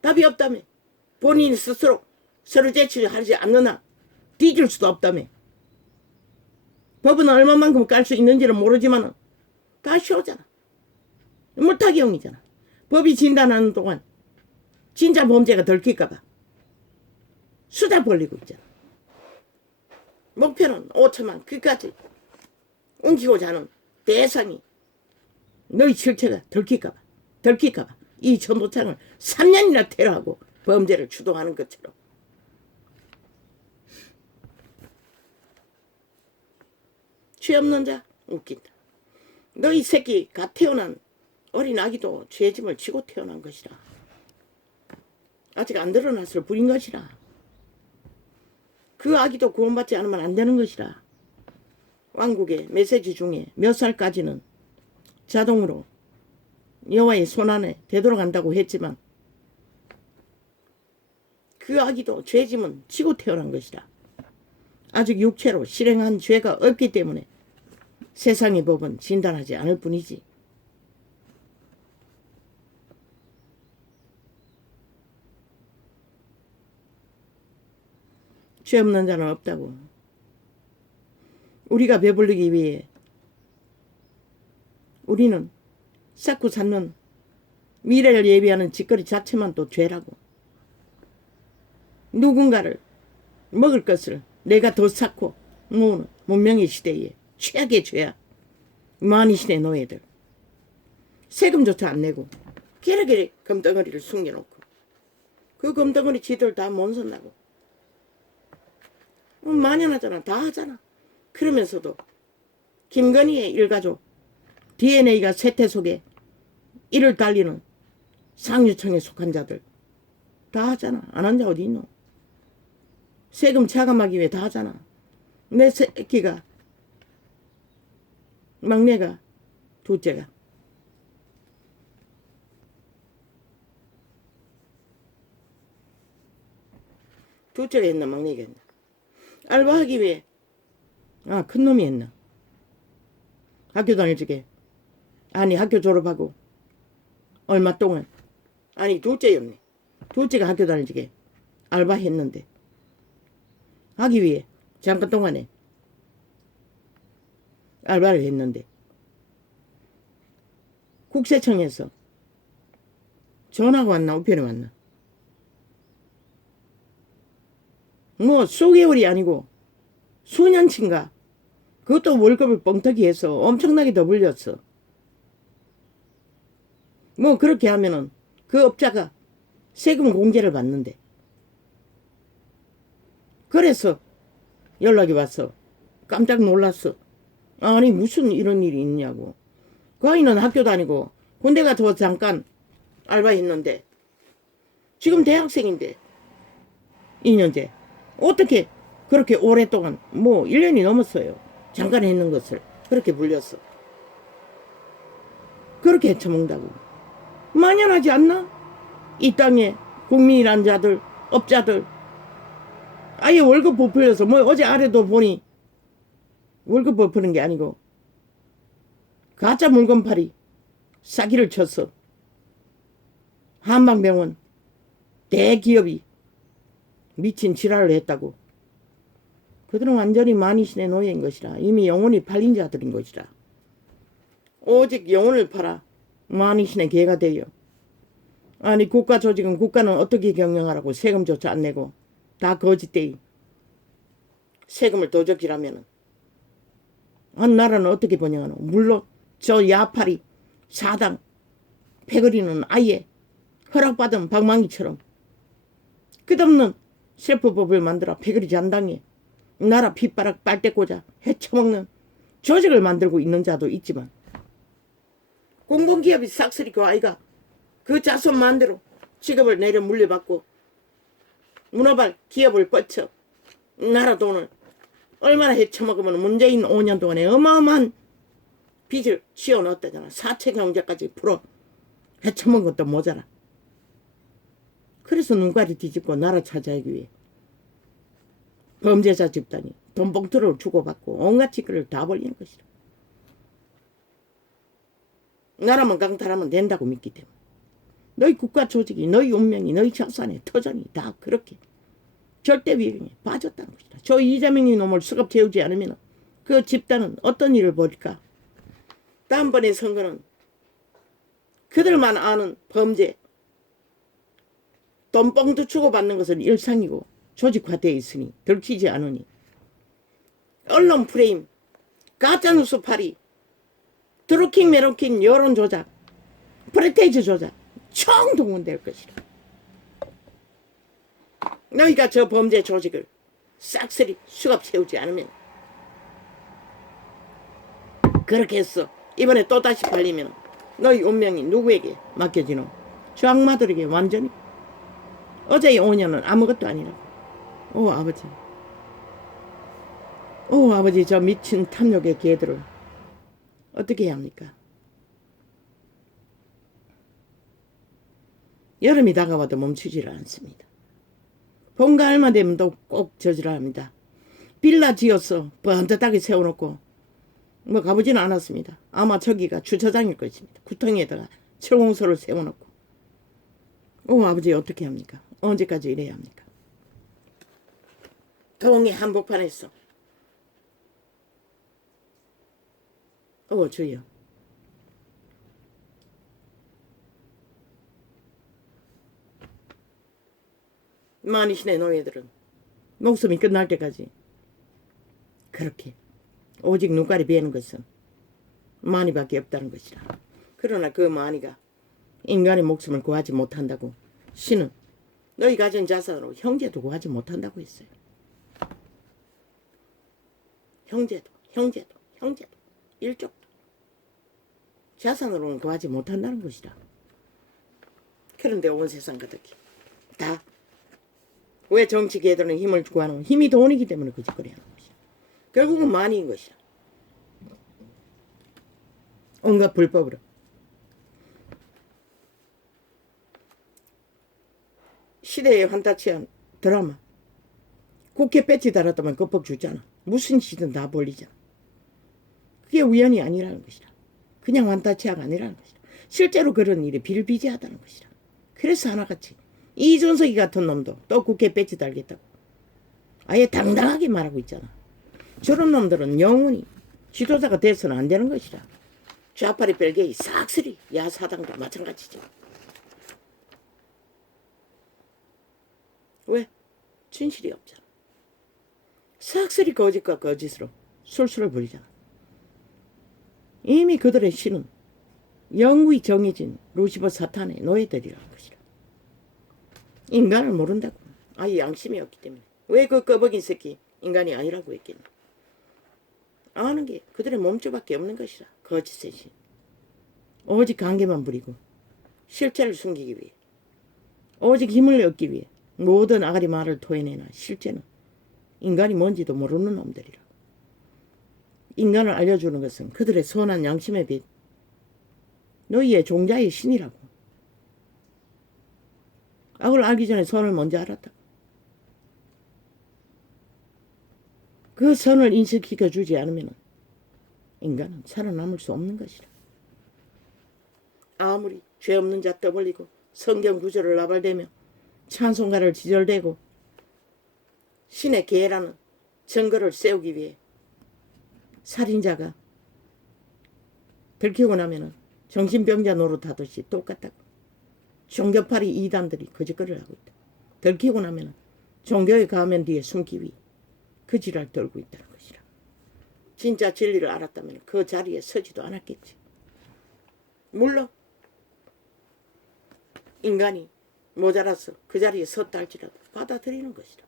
답이 없다며. 본인이 스스로 서로 제치를 하지 않느나 뒤질 수도 없다며. 법은 얼마만큼 깔 수 있는지는 모르지만 다 쇼잖아. 물타기용이잖아. 법이 진단하는 동안 진짜 범죄가 들킬까봐 수다 벌리고 있잖아. 목표는 5천만 그까지 옮기고자 하는 대상이 너희 실체가 들킬까봐 이 전도창을 3년이나 테러하고 범죄를 주도하는 것처럼. 죄 없는 자 웃긴다. 너희 새끼 갓 태어난 어린 아기도 죄짐을 지고 태어난 것이라. 아직 안 드러났을 뿐인 것이라. 그 아기도 구원받지 않으면 안 되는 것이라. 왕국의 메시지 중에 몇 살까지는 자동으로 여호와의 손안에 되돌아간다고 했지만 그 아기도 죄짐은 지고 태어난 것이라. 아직 육체로 실행한 죄가 없기 때문에 세상의 법은 진단하지 않을 뿐이지. 죄 없는 자는 없다고. 우리가 배불리기 위해 우리는 쌓고 쌓는 미래를 예비하는 짓거리 자체만 또 죄라고. 누군가를 먹을 것을 내가 더 쌓고 모으는 문명의 시대에 최악의 죄야. 만이시대 노예들. 세금조차 안 내고 게레게레 금덩어리를 숨겨놓고 그 금덩어리 지들 다 못 선다고. 만연하잖아. 다 하잖아. 그러면서도 김건희의 일가족 DNA가 세태 속에 이를 달리는 상류층에 속한 자들 다 하잖아. 안 한 자 어디 있노? 세금 차감하기 위해 다 하잖아. 내 새끼가 막내가 둘째가 했나 막내가 했나 알바하기 위해 큰 놈이 했나 학교 다닐 적에 아니 학교 졸업하고 얼마 동안 아니 둘째였네. 둘째가 학교 다닐 적에 알바했는데 하기 위해 잠깐 동안에 알바를 했는데 국세청에서 전화가 왔나 우편에 왔나 뭐 수개월이 아니고 수년치인가 그것도 월급을 뻥튀기해서 엄청나게 더 불렸어. 뭐 그렇게 하면은 그 업자가 세금 공제를 받는데 그래서 연락이 왔어. 깜짝 놀랐어. 아니 무슨 이런 일이 있냐고. 그 아이는 학교 다니고 군대 가서 잠깐 알바했는데 지금 대학생인데 2년째 어떻게 그렇게 오랫동안 뭐 1년이 넘었어요. 잠깐 했는 것을 그렇게 불렸어. 그렇게 해쳐먹는다고. 만연하지 않나? 이 땅에 국민이란 자들 업자들 아예 월급 부풀려서 뭐 어제 아래도 보니 월급 부푸는 게 아니고 가짜 물건팔이 사기를 쳤어. 한방병원 대기업이 미친 지랄을 했다고. 그들은 완전히 만이신의 노예인 것이라. 이미 영혼이 팔린 자들인 것이라. 오직 영혼을 팔아 만이신의 개가 되어. 아니 국가 조직은 국가는 어떻게 경영하라고 세금조차 안 내고 다 거짓대이. 세금을 도적질하면은 한 나라는 어떻게 번영하노. 물론 저 야파리 사당 패거리는 아예 허락받은 방망이처럼 끝없는 셀프법을 만들어 패거리 잔당에 나라 핏바락 빨대 꽂아 헤쳐먹는 조직을 만들고 있는 자도 있지만 공공기업이 싹쓸이 그 아이가 그 자손 마음대로 직업을 내려 물려받고 문어발 기업을 뻗쳐 나라 돈을 얼마나 헤쳐먹으면 문재인 5년 동안에 어마어마한 빚을 쥐어 넣었다잖아. 사채 경제까지 풀어 헤쳐먹은 것도 모자라. 그래서 눈깔이 뒤집고 나라 차지하기 위해 범죄자 집단이 돈 봉투를 주고받고 온갖 짓거리를 다 벌리는 것이다. 나라만 강탈하면 된다고 믿기 때문에 너희 국가 조직이 너희 운명이 너희 자산의 터전이 다 그렇게 절대 위기에 빠졌다는 것이다. 저 이재명이 놈을 수갑 채우지 않으면 그 집단은 어떤 일을 벌일까? 다음번에 선거는 그들만 아는 범죄, 돈봉투 주고받는 것은 일상이고 조직화되어 있으니 들키지 않으니 언론 프레임, 가짜뉴스 팔이, 드루킹 메루킹 여론 조작, 프레테이즈 조작 총동원될 것이다. 너희가 저 범죄 조직을 싹쓸이 수갑 채우지 않으면 그렇게 했어. 이번에 또다시 팔리면 너희 운명이 누구에게 맡겨지노? 저 악마들에게 완전히. 어제의 5년은 아무것도 아니라고. 오 아버지, 오 아버지, 저 미친 탐욕의 개들을 어떻게 해야 합니까? 여름이 다가와도 멈추지를 않습니다. 봄 가을만 되면 또 꼭 저지라 합니다. 빌라 지어서 번듯하게 세워놓고 뭐 가보지는 않았습니다. 아마 저기가 주차장일 것입니다. 구덩이에다가 철공소를 세워놓고. 오 아버지, 어떻게 합니까? 언제까지 이래야 합니까? 동해 한복판에서 주여, 만이신의 노예들은 목숨이 끝날 때까지 그렇게 오직 눈깔이 베는 것은 마니밖에 없다는 것이라. 그러나 그 마니가 인간의 목숨을 구하지 못한다고 신은 너희 가진 자산으로 형제도 구하지 못한다고 했어요. 형제도 일족도 자산으로는 구하지 못한다는 것이라. 그런데 온 세상 가득히 다 왜 정치 개들은 힘을 구하는, 힘이 돈이기 때문에 그 짓거리 하는 것이야. 결국은 만이인 것이야. 온갖 불법으로 시대에 환타치한 드라마, 국회 배치 달았다면 겁법 주잖아. 무슨 짓은 다 벌리잖아. 그게 우연이 아니라는 것이라. 그냥 환타치아가 아니라는 것이라. 실제로 그런 일이 비일비재하다는 것이라. 그래서 하나같이 이준석이 같은 놈도 또 국회 배치 달겠다고 아예 당당하게 말하고 있잖아. 저런 놈들은 영원히 지도자가 돼서는 안 되는 것이라. 좌파리 별개의 싹쓸이 야사당도 마찬가지죠. 왜? 진실이 없잖아. 싹쓸이 거짓과 거짓으로 술수를 부리잖아. 이미 그들의 신은 영구히 정해진 루시퍼 사탄의 노예들이라는 것이라. 인간을 모른다고. 아예 양심이 없기 때문에. 왜 그 꺼벅인 새끼 인간이 아니라고 했겠나. 아는 게 그들의 몸주밖에 없는 것이라. 거짓의 신. 오직 관계만 부리고 실체를 숨기기 위해, 오직 힘을 얻기 위해 모든 아가리 말을 토해내나 실제는 인간이 뭔지도 모르는 놈들이라. 인간을 알려주는 것은 그들의 선한 양심의 빛, 너희의 종자의 신이라고. 악을 알기 전에 선을 먼저 알았다. 그 선을 인식시켜 주지 않으면 인간은 살아남을 수 없는 것이라. 아무리 죄 없는 자 떠벌리고 성경 구절을 나발대며 찬송가를 지절대고 신의 계라는 증거를 세우기 위해 살인자가 들키고 나면은 정신병자 노릇하듯이 똑같다고. 종교파리 이단들이 거짓거리를 하고 있다. 들키고 나면은 종교의 가면 뒤에 숨기 위해 그 지랄 떨고 있다는 것이라. 진짜 진리를 알았다면 그 자리에 서지도 않았겠지. 물론 인간이 모자라서 그 자리에 섰다 할지라도 받아들이는 것이라.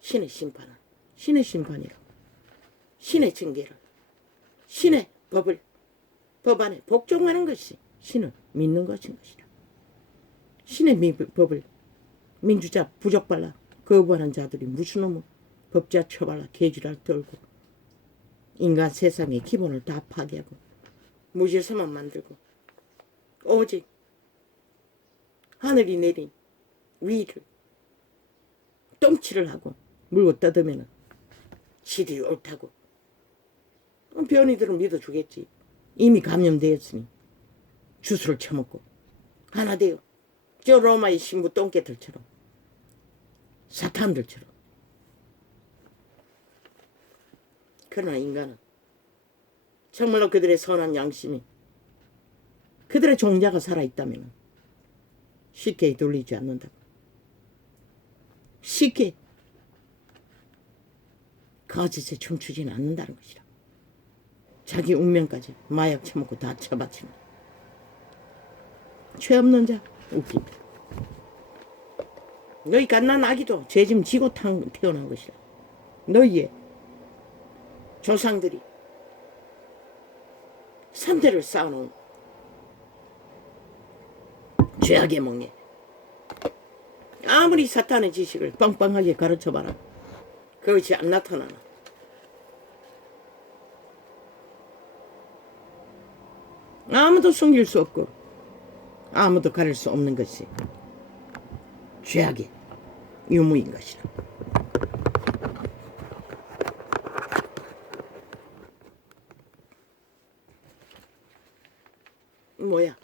신의 심판은 신의 심판이라고. 신의 징계를, 신의 법을 법안에 복종하는 것이 신을 믿는 것인 것이다. 신의 법을 민주자 부적발라 거부하는 자들이 무슨 놈의 법자 처발라 개지랄 떨고 인간 세상의 기본을 다 파괴하고 무질서만 만들고 오직 하늘이 내린 위를 똥치를 하고 물고 떠들면 지들이 옳다고 변이들은 믿어주겠지. 이미 감염되었으니 주술을 처먹고 하나 되어 저 로마의 신부 똥개들처럼 사탄들처럼. 그러나 인간은 정말로 그들의 선한 양심이 그들의 종자가 살아있다면 쉽게 돌리지 않는다고. 쉽게 거짓에 춤추지는 않는다는 것이다. 자기 운명까지 마약 처먹고 다 처바치는 죄 없는 자 웃긴다. 너희 갓난 아기도 죄짐 지고 태어난 것이다. 너희의 조상들이 3대를 쌓아놓은 죄악의 멍에 아무리 사탄의 지식을 빵빵하게 가르쳐봐라. 그것이 안 나타나나. 아무도 숨길 수 없고 아무도 가릴 수 없는 것이 죄악의 유무인 것이라. 뭐야?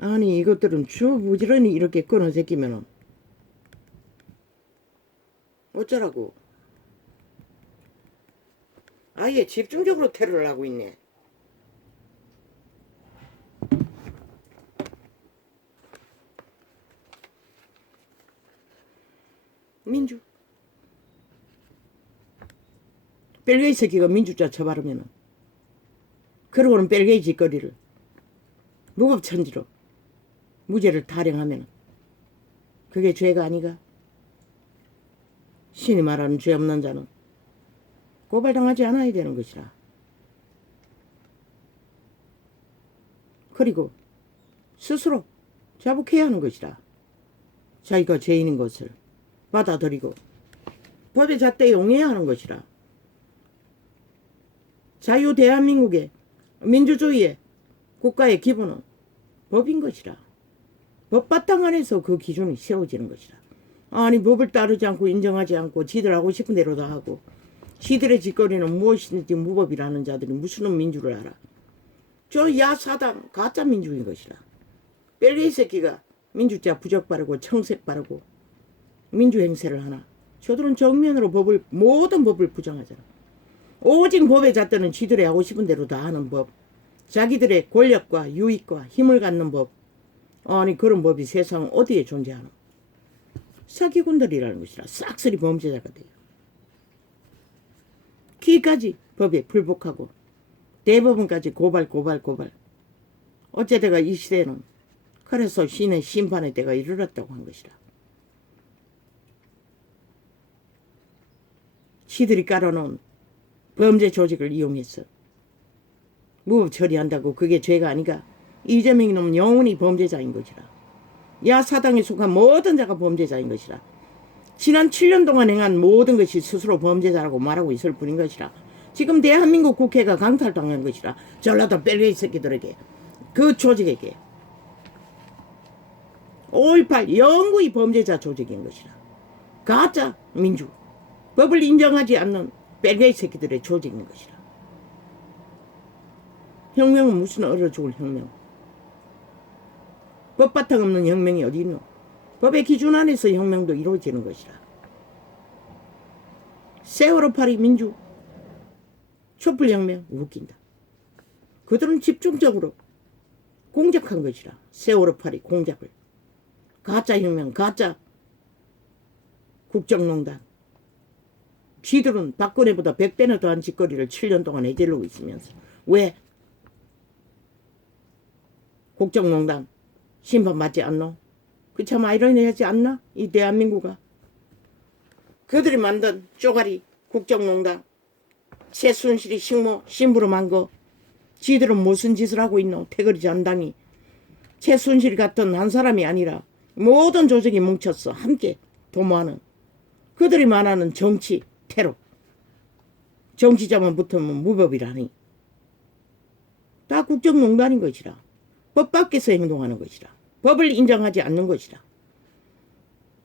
아니 이것들은 부지런히 이렇게 끊어 제끼면은 어쩌라고. 아예 집중적으로 테러를 하고 있네. 민주 벨게이 새끼가 민주자 쳐바르면은 그러고는 벨게이 짓거리를 무법천지로 무죄를 타령하면은 그게 죄가 아니가? 신이 말하는 죄 없는 자는 고발당하지 않아야 되는 것이라. 그리고 스스로 자복해야 하는 것이라. 자기가 죄인인 것을 받아들이고 법의 잣대에 용해야 하는 것이라. 자유 대한민국의 민주주의의 국가의 기본은 법인 것이라. 법 바탕 안에서 그 기준이 세워지는 것이라. 아니 법을 따르지 않고 인정하지 않고 지들 하고 싶은 대로 다 하고 지들의 짓거리는 무엇이든지 무법이라는 자들이 무슨 민주를 알아. 저 야사당 가짜 민주인 것이라. 벨게이 새끼가 민주자 부적 바르고 청색 바르고 민주 행세를 하나. 저들은 정면으로 모든 법을 부정하잖아. 오직 법의 잣대는 지들이 하고 싶은 대로 다 하는 법. 자기들의 권력과 유익과 힘을 갖는 법. 아니 그런 법이 세상 어디에 존재하노. 사기꾼들이라는 것이라. 싹쓸이 범죄자가 돼요. 귀까지 법에 불복하고 대법원까지 고발. 어째대가 이 시대는 그래서 신의 심판의 때가 이르렀다고 한 것이라. 시들이 깔아놓은 범죄 조직을 이용해서 무법 처리한다고 그게 죄가 아니가. 이재명이 놈은 영원히 범죄자인 것이라. 야사당에 속한 모든 자가 범죄자인 것이라. 지난 7년 동안 행한 모든 것이 스스로 범죄자라고 말하고 있을 뿐인 것이라. 지금 대한민국 국회가 강탈당한 것이라. 전라도 벨게이 새끼들에게 그 조직에게 5.18 영구히 범죄자 조직인 것이라. 가짜 민주 법을 인정하지 않는 벨게이 새끼들의 조직인 것이라. 혁명은 무슨 얼어 죽을 혁명. 법 바탕 없는 혁명이 어디 있노. 법의 기준 안에서 혁명도 이루어지는 것이라. 세월호 파리 민주 촛불혁명 웃긴다. 그들은 집중적으로 공작한 것이라. 세월호 파리 공작을. 가짜 혁명 가짜 국정농단. 쥐들은 박근혜보다 100배나 더한 짓거리를 7년 동안 해질러고 있으면서 왜 국정농단 심판받지 않노? 그 참 아이러니하지 않나? 이 대한민국아. 그들이 만든 쪼가리 국정농단, 최순실이 식모 심부름한 거, 지들은 무슨 짓을 하고 있노? 태거리 전당이. 최순실 같은 한 사람이 아니라 모든 조직이 뭉쳤어. 함께 도모하는. 그들이 말하는 정치 테러. 정치자만 붙으면 무법이라니. 다 국정농단인 것이라. 법 밖에서 행동하는 것이라. 법을 인정하지 않는 것이라.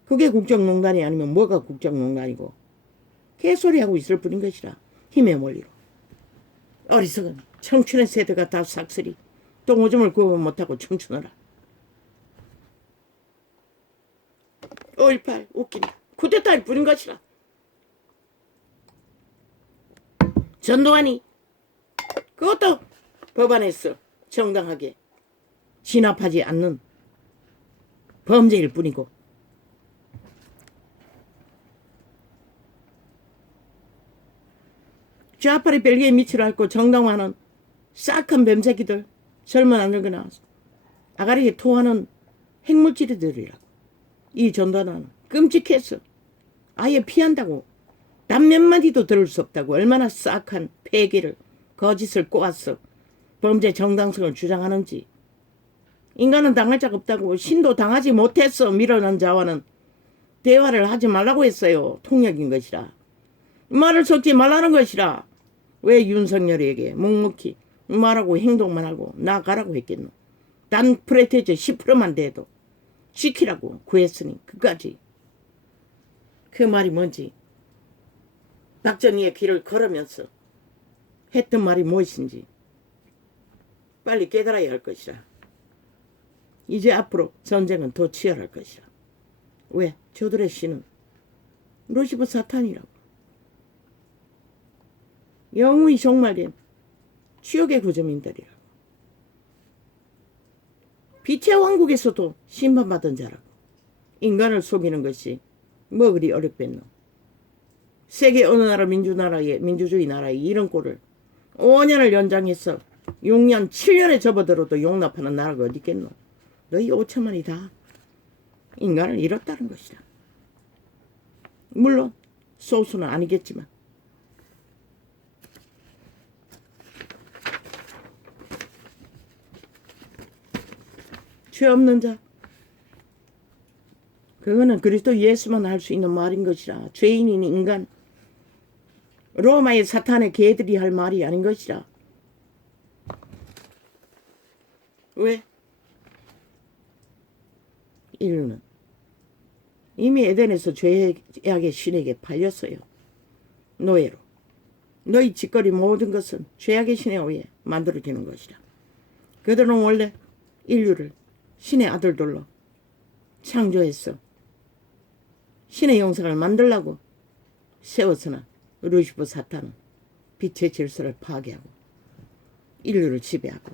그게 국정농단이 아니면 뭐가 국정농단이고. 개소리하고 있을 뿐인 것이라. 힘의 원리로. 어리석은 청춘의 세대가 다 삭슬이. 똥오줌을 구분 못하고 춤추느라. 5.18 웃긴다. 쿠데타일 뿐인 것이라. 전두환이 그것도 법안에서 정당하게 진압하지 않는 범죄일 뿐이고, 좌파리 벨기에 밑으로 앓고 정당화는 싹한 뱀새끼들, 젊은 안 늙거나 아가리에 토하는 핵물질들이라고. 이 전두환은 끔찍해서 아예 피한다고. 단 몇 마디도 들을 수 없다고. 얼마나 싹한 폐기를, 거짓을 꼬았어. 범죄 정당성을 주장하는지. 인간은 당할 자가 없다고. 신도 당하지 못했어. 밀어넣은 자와는 대화를 하지 말라고 했어요. 통역인 것이라. 말을 섞지 말라는 것이라. 왜 윤석열에게 묵묵히 말하고 행동만 하고 나가라고 했겠노. 단 프레테즈 10%만 돼도 지키라고 구했으니 끝까지. 그 말이 뭔지 박정희의 길을 걸으면서 했던 말이 무엇인지 빨리 깨달아야 할 것이라. 이제 앞으로 전쟁은 더 치열할 것이라. 왜? 저들의 신은 루시퍼 사탄이라고. 영웅이 종말된 지옥의 구점인들이라고. 빛의 왕국에서도 심판받은 자라고. 인간을 속이는 것이 뭐 그리 어렵겠노. 세계 어느 나라 민주주의 나라에 이런 꼴을 5년을 연장해서 6년 7년에 접어들어도 용납하는 나라가 어디 있겠노. 너희 5천만이 다 인간을 잃었다는 것이다. 물론 소수는 아니겠지만. 죄 없는 자, 그거는 그리스도 예수만 할 수 있는 말인 것이라. 죄인인 인간, 로마의 사탄의 개들이 할 말이 아닌 것이라. 왜? 인류는 이미 에덴에서 죄악의 신에게 팔렸어요. 노예로. 너희 짓거리 모든 것은 죄악의 신에 의해 만들어지는 것이라. 그들은 원래 인류를 신의 아들들로 창조했어. 신의 형상을 만들라고 세웠으나 루시퍼 사탄은 빛의 질서를 파괴하고 인류를 지배하고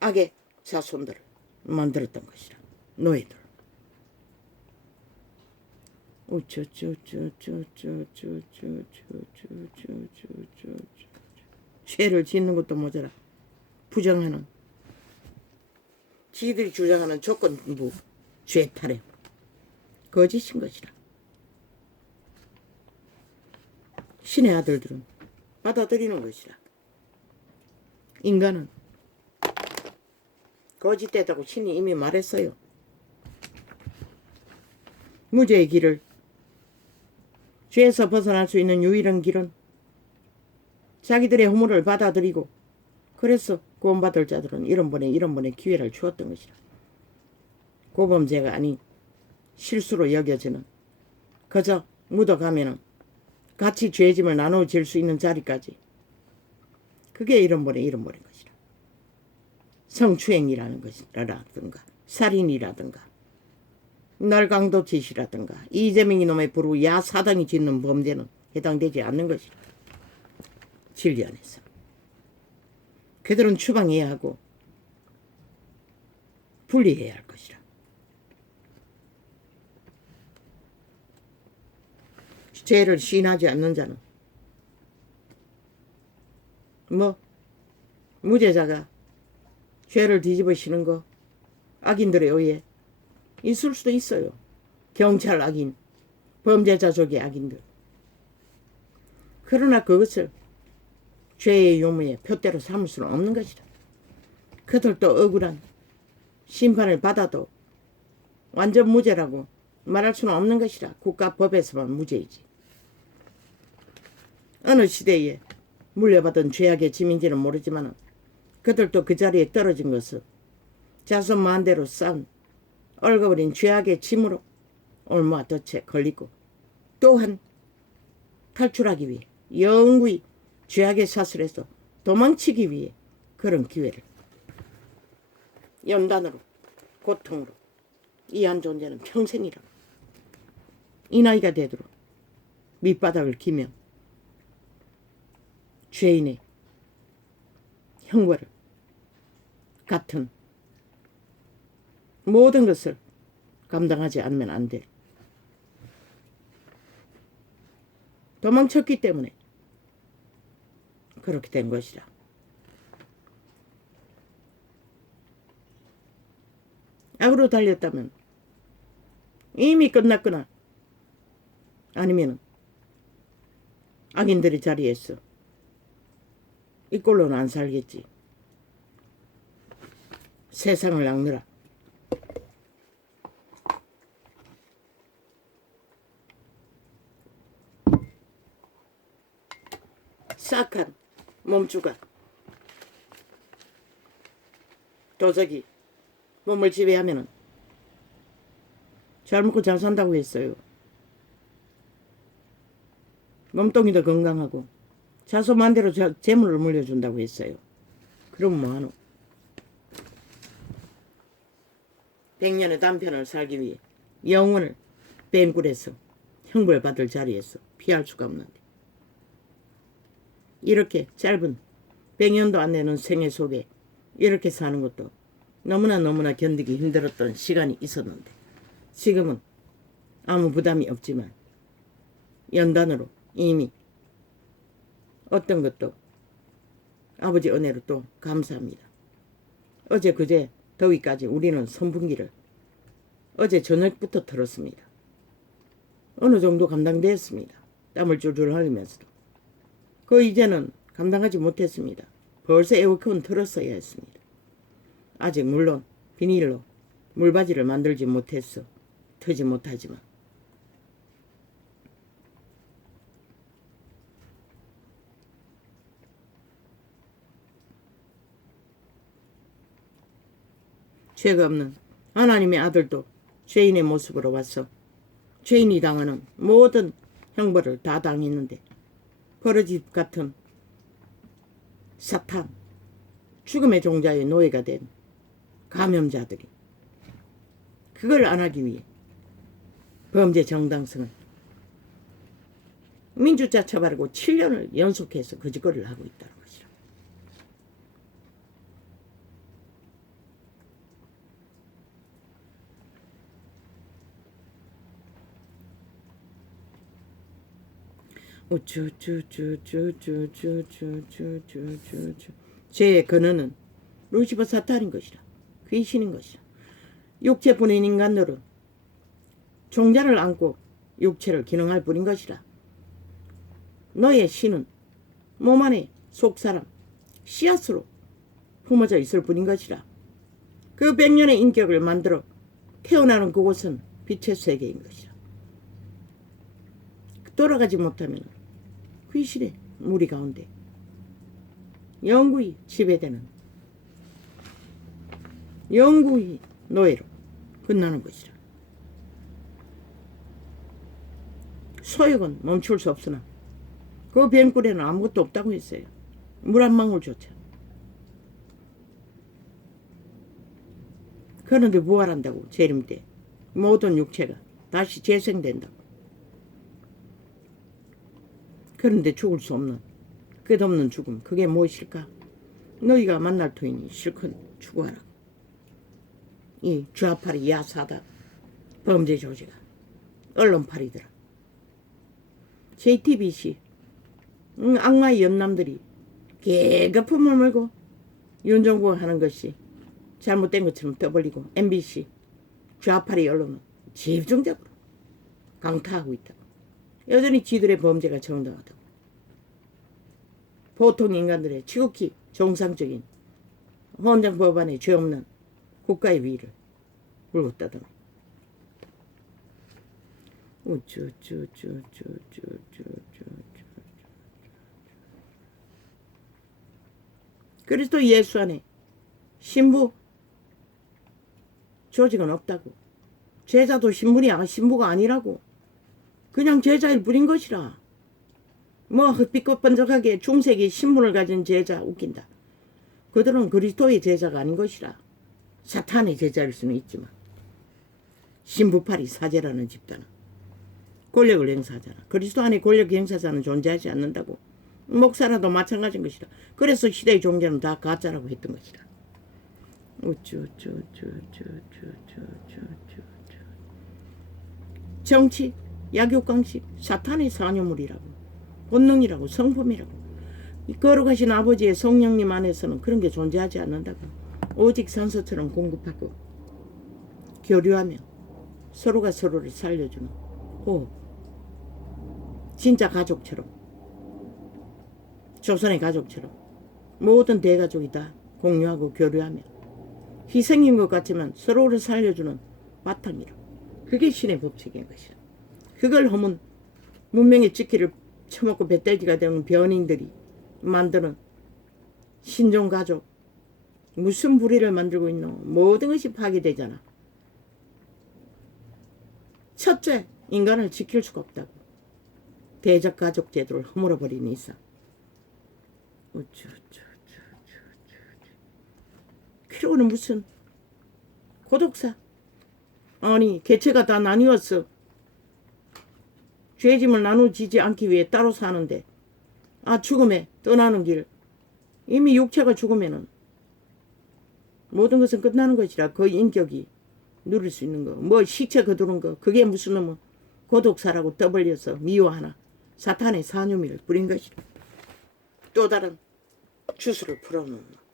악의 자손들을 만들었던 것이라. 노예들. 죄를 짓는 것도 모자라 부정하는 지들이 주장하는 조건부 죄 탈에 거짓인 것이라. 신의 아들들은 받아들이는 것이라. 인간은 거짓되다고 신이 이미 말했어요. 무죄의 길을, 죄에서 벗어날 수 있는 유일한 길은 자기들의 허물을 받아들이고, 그래서 구원받을 자들은 이런 번의 기회를 주었던 것이라. 고범죄가 아닌 실수로 여겨지는, 그저 묻어가면은 같이 죄짐을 나누어질 수 있는 자리까지. 그게 이런 번의 것이라. 성추행이라는 것이라든가 살인이라든가 날강도짓이라든가 이재명이 놈의 부르고 야사당이 짓는 범죄는 해당되지 않는 것이라. 진리 안에서. 그들은 추방해야 하고 분리해야 할 것이라. 죄를 시인하지 않는 자는 무죄자가 죄를 뒤집어 씌는 거 악인들에 의해 있을 수도 있어요. 경찰 악인, 범죄자 속의 악인들. 그러나 그것을 죄의 유무의 표대로 삼을 수는 없는 것이다. 그들도 억울한 심판을 받아도 완전 무죄라고 말할 수는 없는 것이라. 국가법에서만 무죄이지. 어느 시대에 물려받은 죄악의 짐인지는 모르지만 그들도 그 자리에 떨어진 것은 자손 만대로 쌓은 얽어버린 죄악의 짐으로 올무와 덫에 걸리고 또한 탈출하기 위해 영구히 죄악의 사슬에서 도망치기 위해 그런 기회를 연단으로 고통으로 이한 존재는 평생이라 이 나이가 되도록 밑바닥을 기며 죄인의 형벌을 같은 모든 것을 감당하지 않으면 안 돼. 도망쳤기 때문에 그렇게 된 것이라. 악으로 달렸다면 이미 끝났거나 아니면 악인들의 자리에서 이 꼴로는 안 살겠지. 세상을 낚느라. 싹한 몸주가 도적이 몸을 지배하면은 잘 먹고 잘 산다고 했어요. 몸뚱이도 건강하고 자소만대로 재물을 물려준다고 했어요. 그럼 뭐하노? 100년의 단편을 살기 위해 영혼을 뱀굴에서 형벌받을 자리에서 피할 수가 없는데 이렇게 짧은 100년도 안 되는 생애 속에 이렇게 사는 것도 너무나 견디기 힘들었던 시간이 있었는데 지금은 아무 부담이 없지만 연단으로 이미 어떤 것도 아버지 은혜로 또 감사합니다. 어제 그제 더위까지 우리는 선풍기를 어제 저녁부터 틀었습니다. 어느 정도 감당되었습니다. 땀을 줄줄 흘리면서도. 이제는 감당하지 못했습니다. 벌써 에어컨 틀었어야 했습니다. 아직 물론 비닐로 물바지를 만들지 못했어. 트지 못하지만. 죄가 없는 하나님의 아들도 죄인의 모습으로 와서 죄인이 당하는 모든 형벌을 다 당했는데 버러지 같은 사탄, 죽음의 종자의 노예가 된 감염자들이 그걸 안 하기 위해 범죄 정당성을 민주자 처벌하고 7년을 연속해서 거짓거리를 하고 있다는 것이라. 죄의 근원은 루시퍼 사탄인 것이라. 귀신인 것이라. 육체 분인 인간들은 종자를 안고 육체를 기능할 뿐인 것이라. 너의 신은 몸 안에 속사람 씨앗으로 품어져 있을 뿐인 것이라. 그 100년의 인격을 만들어 태어나는 그곳은 빛의 세계인 것이라. 돌아가지 못하면 귀신의 무리 가운데 영구히 지배되는 영구히 노예로 끝나는 것이라. 소욕은 멈출 수 없으나 그 뱀굴에는 아무것도 없다고 했어요. 물 한 방울조차. 그런데 부활한다고 재림 때 모든 육체가 다시 재생된다고. 그런데 죽을 수 없는 끝없는 죽음, 그게 무엇일까? 너희가 만날 터이니 실컷 추구하라. 이 좌팔이 야사다 범죄 조직아, 언론팔이더라. JTBC 악마의 연남들이 개거품을 물고 윤정부가 하는 것이 잘못된 것처럼 떠벌리고 MBC 좌파리 언론은 집중적으로 강타하고 있다고. 여전히 지들의 범죄가 정당하다고. 보통 인간들의 지극히 정상적인 헌정 법안에 죄 없는 국가의 위를 물고 떠드는. 그리스도 예수 안에 신부 조직은 없다고. 제자도 신부가 아니라고. 그냥 제자일 뿐인 것이라. 뭐 흑빛꽃 번쩍하게 중세기 신분을 가진 제자 웃긴다. 그들은 그리스도의 제자가 아닌 것이라. 사탄의 제자일 수는 있지만 신부파리 사제라는 집단은 권력을 행사하잖아. 그리스도 안에 권력 행사자는 존재하지 않는다고. 목사라도 마찬가지인 것이라. 그래서 시대의 종교는 다 가짜라고 했던 것이라. 정치, 약육강식, 사탄의 산효물이라고, 본능이라고, 성품이라고. 거룩하신 아버지의 성령님 안에서는 그런 게 존재하지 않는다고. 오직 산소처럼 공급하고 교류하며 서로가 서로를 살려주는 호흡. 진짜 가족처럼, 조선의 가족처럼 모든 대가족이 다 공유하고 교류하며 희생인 것 같지만 서로를 살려주는 바탕이라. 그게 신의 법칙인 것이라. 그걸 허문 문명의 지키를 처먹고 배돼지가 되는 변인들이 만드는 신종가족, 무슨 불의를 만들고 있노. 모든 것이 파괴되잖아. 첫째, 인간을 지킬 수가 없다고. 대적가족 제도를 허물어버린 이상. 그러고는 무슨 고독사. 아니 개체가 다 나뉘었어. 죄짐을 나누지지 않기 위해 따로 사는데 죽음에 떠나는 길. 이미 육체가 죽으면은 모든 것은 끝나는 것이라. 그 인격이 누릴 수 있는 거. 뭐 시체 거두는 거. 그게 무슨 놈은 고독사라고 떠벌려서 미워하나. 사탄의 산유미를 뿌린 것이라. 또 다른 주술을 풀어놓는 거.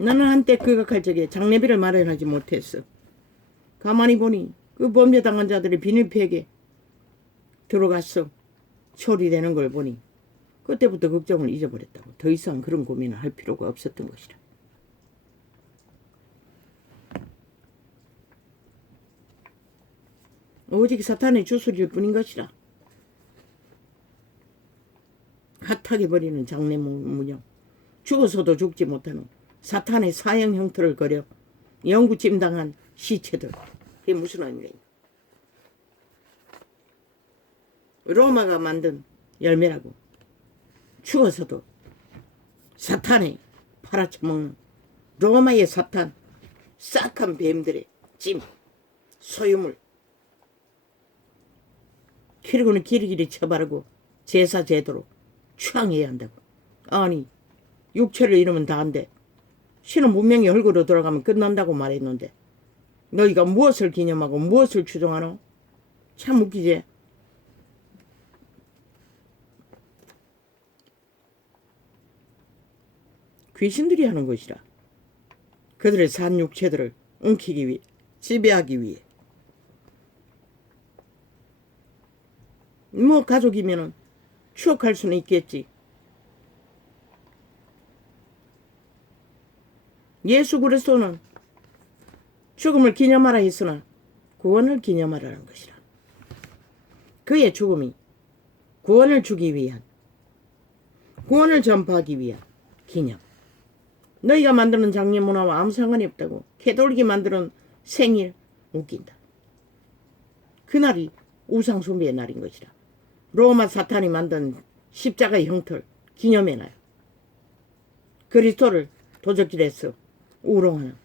나는 한때 극악할 적에 장례비를 마련하지 못했어. 가만히 보니 그 범죄당한 자들이 비닐팩에 들어갔어. 처리되는 걸 보니 그때부터 걱정을 잊어버렸다고. 더 이상 그런 고민을 할 필요가 없었던 것이라. 오직 사탄의 주술일 뿐인 것이라. 핫하게 버리는 장례 문형. 죽어서도 죽지 못하는 사탄의 사형 형태를 그려 영구찜당한 시체들. 그게 무슨 의미가 있나. 로마가 만든 열매라고. 죽어서도 사탄의 팔아쳐먹는 로마의 사탄, 싹한 뱀들의 찜, 소유물. 그리고는 길이길이 쳐바르고 제사 제도로 추앙해야 한다고. 아니 육체를 잃으면 다한데 신은 문명이 흙으로 돌아가면 끝난다고 말했는데 너희가 무엇을 기념하고 무엇을 추종하노? 참 웃기지. 귀신들이 하는 것이라. 그들의 산 육체들을 엉키기 위해, 지배하기 위해. 뭐 가족이면은 추억할 수는 있겠지. 예수 그리스도는 죽음을 기념하라 했으나 구원을 기념하라는 것이라. 그의 죽음이 구원을 주기 위한, 구원을 전파하기 위한 기념. 너희가 만드는 장례 문화와 아무 상관이 없다고. 캐톨릭이 만드는 생일 웃긴다. 그날이 우상 숭배의 날인 것이라. 로마 사탄이 만든 십자가의 형틀 기념해놔요. 그리스도를 도적질해서 우롱하는.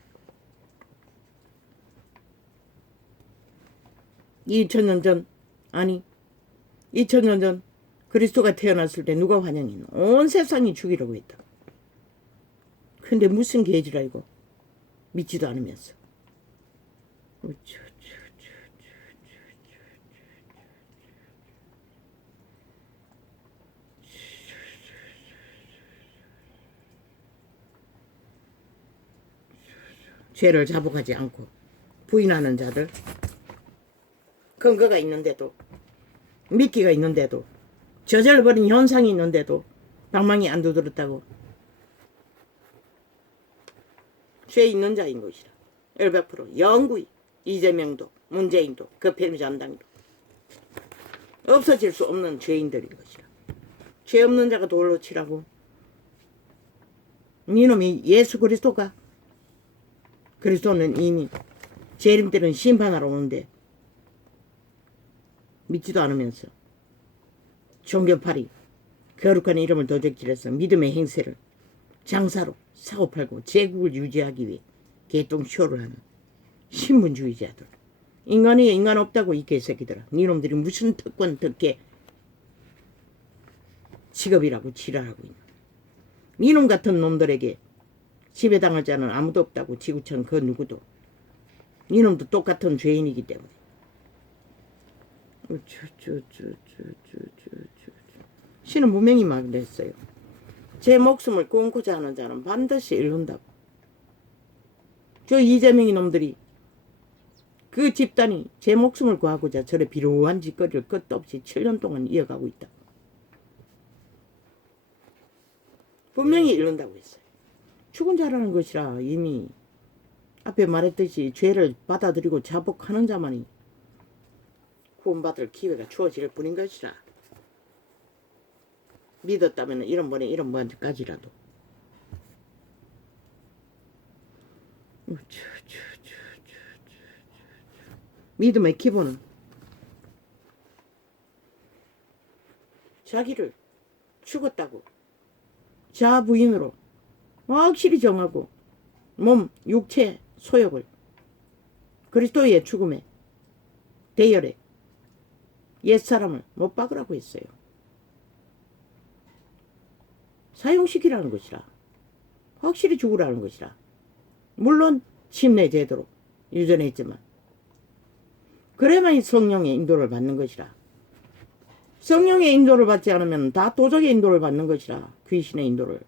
2000년 전, 아니 2000년 전 그리스도가 태어났을 때 누가 환영했노? 온 세상이 죽이라고 했다. 근데 무슨 개지라 이거. 믿지도 않으면서. 죄를 자복하지 않고 부인하는 자들, 근거가 있는데도, 미끼가 있는데도, 저질러버린 현상이 있는데도 방망이 안 두드렸다고 죄 있는 자인 것이라. 100% 영구히 이재명도 문재인도 그 편의전당도 없어질 수 없는 죄인들인 것이라. 죄 없는 자가 돌로 치라고. 이놈이 예수 그리스도가, 그리스도는 이미 재림 때는 심판하러 오는데 믿지도 않으면서 종교팔이 거룩한 이름을 도적질해서 믿음의 행세를 장사로 사고팔고 제국을 유지하기 위해 개똥쇼를 하는 신분주의자들. 인간이 인간 없다고 이 개새끼들아. 니놈들이 무슨 특권 특혜 직업이라고 지랄하고 있나. 니놈 같은 놈들에게 지배당할 자는 아무도 없다고 지구촌 그 누구도. 니놈도 똑같은 죄인이기 때문에. 신은 분명히 말했어요. 제 목숨을 끊고자 하는 자는 반드시 잃는다고. 저 이재명이 놈들이 그 집단이 제 목숨을 구하고자 저래 비루한 짓거리를 끝도 없이 7년 동안 이어가고 있다. 분명히 잃는다고 했어요. 죽은 자라는 것이라. 이미 앞에 말했듯이 죄를 받아들이고 자복하는 자만이 구원받을 기회가 주어질 뿐인 것이라. 믿었다면 이런 번까지라도. 믿음의 기본은 자기를 죽었다고 자부인으로 확실히 정하고 몸, 육체, 소욕을 그리스도의 죽음에 대열에 옛사람을 못 박으라고 했어요. 사용시키라는 것이라. 확실히 죽으라는 것이라. 물론 침례 제도로 유전했지만 그래야만 성령의 인도를 받는 것이라. 성령의 인도를 받지 않으면 다 도적의 인도를 받는 것이라. 귀신의 인도를.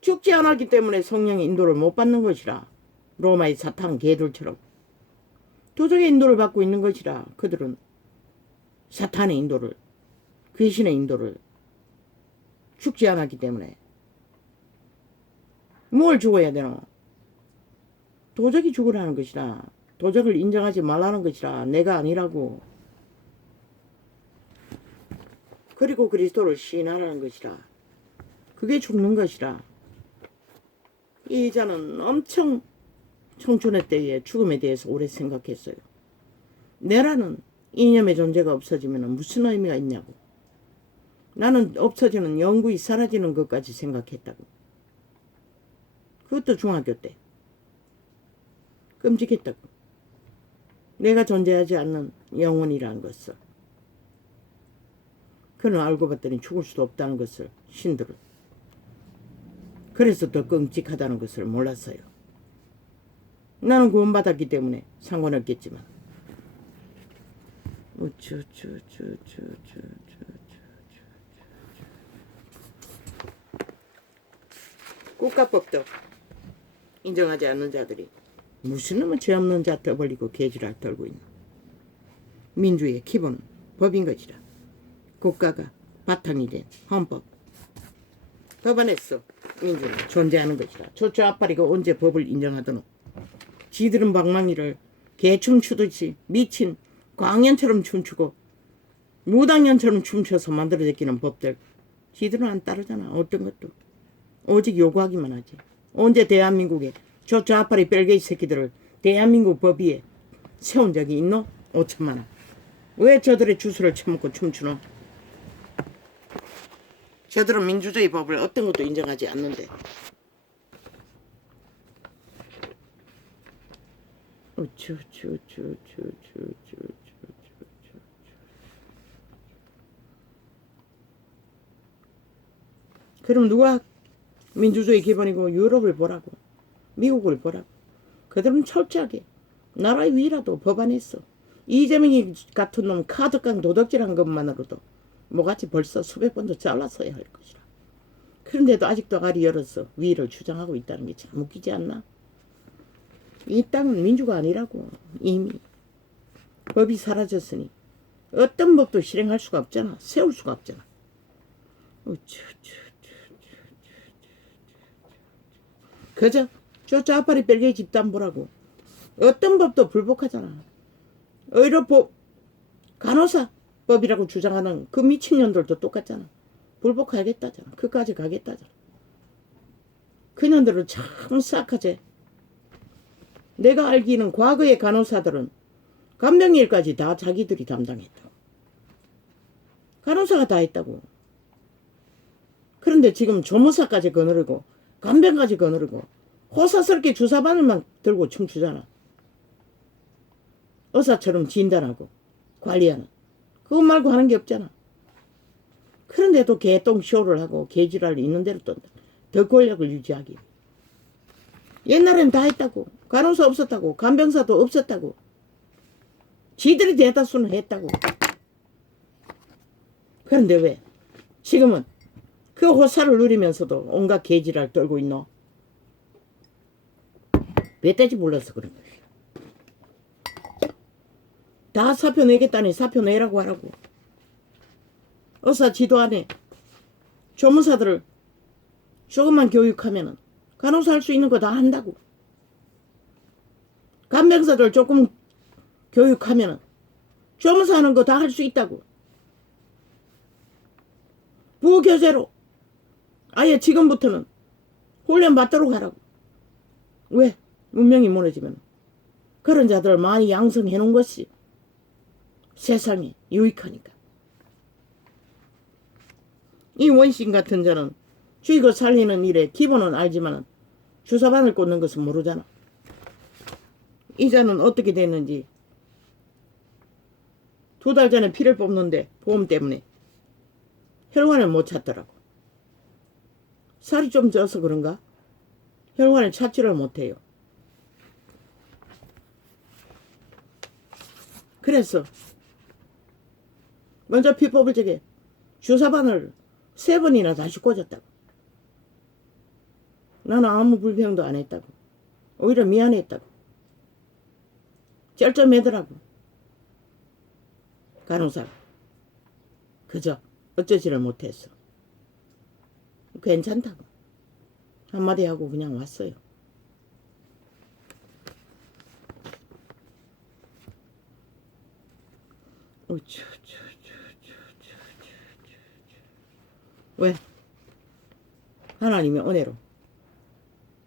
죽지 않았기 때문에 성령의 인도를 못 받는 것이라. 로마의 사탄 개들처럼 도적의 인도를 받고 있는 것이라. 그들은 사탄의 인도를, 귀신의 인도를 죽지 않았기 때문에. 뭘 죽어야 되노? 도적이 죽으라는 것이라. 도적을 인정하지 말라는 것이라. 내가 아니라고. 그리고 그리스도를 시인하라는 것이라. 그게 죽는 것이라. 이 여자는 엄청 청춘의 때에 죽음에 대해서 오래 생각했어요. 내라는 이념의 존재가 없어지면 무슨 의미가 있냐고. 나는 없어지는, 영구히 사라지는 것까지 생각했다고. 그것도 중학교 때. 끔찍했다고. 내가 존재하지 않는 영혼이라는 것을. 그는 알고 봤더니 죽을 수도 없다는 것을, 신들은. 그래서 더 끔찍하다는 것을 몰랐어요. 나는 구원받았기 때문에 상관없겠지만. 국가법도 인정하지 않는 자들이 무슨 놈은 죄 없는 자 떠벌리고 개지랄 떨고 있는. 민주의 기본은 법인 것이라. 국가가 바탕이 된 헌법. 법안에서 민주는 존재하는 것이라. 조초 앞파리가 언제 법을 인정하더노. 지들은 방망이를 개춤 추듯이 미친 광년처럼 춤추고 무당년처럼 춤춰서 만들어졌기는 법들. 지들은 안 따르잖아. 어떤 것도. 오직 요구하기만 하지. 언제 대한민국에 저 좌파리 뺄개이 새끼들을 대한민국 법 위에 세운 적이 있노? 5천만 원. 왜 저들의 주술을 처먹고 춤추노? 저들은 민주주의 법을 어떤 것도 인정하지 않는데. 그럼 누가 민주주의 기본이고 유럽을 보라고, 미국을 보라고. 그들은 철저하게 나라의 위라도 법안했어. 이재명이 같은 놈 카드깡 도덕질한 것만으로도 뭐같이 벌써 수백 번도 잘랐어야 할 것이라. 그런데도 아직도 알이 열어서 위를 주장하고 있다는 게 참 웃기지 않나? 이 땅은 민주가 아니라고. 이미 법이 사라졌으니 어떤 법도 실행할 수가 없잖아. 세울 수가 없잖아. 그저 저 좌파리 뺄개 집단 보라고. 어떤 법도 불복하잖아. 의료법 간호사 법이라고 주장하는 그 미친년들도 똑같잖아. 불복하겠다잖아. 그까지 가겠다잖아. 그년들은 참 싹하지. 내가 알기는 과거의 간호사들은 간병일까지 다 자기들이 담당했다고. 간호사가 다 했다고. 그런데 지금 조무사까지 거느리고 간병까지 거느리고 호사스럽게 주사바늘만 들고 춤추잖아. 의사처럼 진단하고 관리하는. 그거 말고 하는 게 없잖아. 그런데도 개똥 쇼를 하고 개지랄 있는 대로 떤다. 더 권력을 유지하기. 옛날엔 다 했다고. 간호사 없었다고. 간병사도 없었다고. 지들이 대다수는 했다고. 그런데 왜 지금은 그 호사를 누리면서도 온갖 개지랄 떨고 있노? 멧돼지 불러서 그런 거야. 다 사표 내겠다니 사표 내라고 하라고. 의사 지도 안에 조무사들을 조금만 교육하면은 간호사 할 수 있는 거 다 한다고. 간병사들 조금 교육하면은 조무사 하는 거 다 할 수 있다고. 부교재로 아예 지금부터는 훈련 받도록 하라고. 왜? 문명이 무너지면 그런 자들을 많이 양성해 놓은 것이 세상에 유익하니까. 이 원신 같은 자는 죽이고 살리는 일에 기본은 알지만 주사바늘 꽂는 것은 모르잖아. 이 자는 어떻게 됐는지 2달 전에 피를 뽑는데 보험 때문에 혈관을 못 찾더라고. 살이 좀 쪄서 그런가? 혈관을 찾지를 못해요. 그래서 먼저 피 뽑을 적에 주사바늘 3번이나 다시 꽂았다고. 나는 아무 불평도 안 했다고. 오히려 미안했다고. 쩔쩔매더라고. 간호사가. 그저 어쩌지를 못했어. 괜찮다고. 한마디 하고 그냥 왔어요. 왜? 하나님의 은혜로.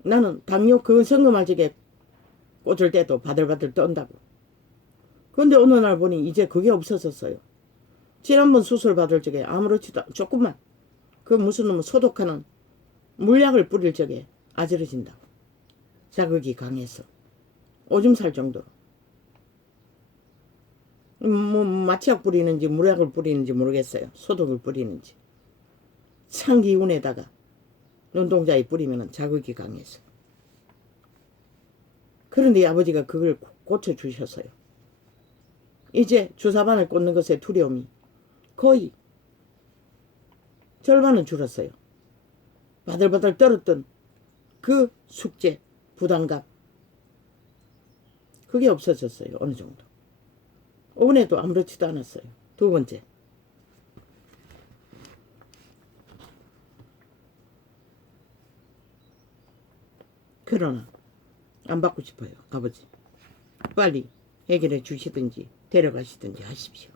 나는 당뇨 그 성금할 적에 꽂을 때도 바들바들 떤다고. 그런데 어느 날 보니 이제 그게 없어졌어요. 지난번 수술 받을 적에 아무렇지도 조금만 그 무슨 놈 소독하는 물약을 뿌릴 적에 아지러진다고. 자극이 강해서 오줌 살 정도로. 뭐 마취약 뿌리는지 물약을 뿌리는지 모르겠어요. 소독을 뿌리는지. 찬 기운에다가 눈동자에 뿌리면 자극이 강해서. 그런데 아버지가 그걸 고쳐주셨어요. 이제 주사바늘 꽂는 것에 두려움이 거의 절반은 줄었어요. 바들바들 떨었던 그 숙제, 부담감. 그게 없어졌어요. 어느 정도. 오늘도 아무렇지도 않았어요. 2번째. 그러나 안 받고 싶어요. 아버지. 빨리 해결해 주시든지 데려가시든지 하십시오.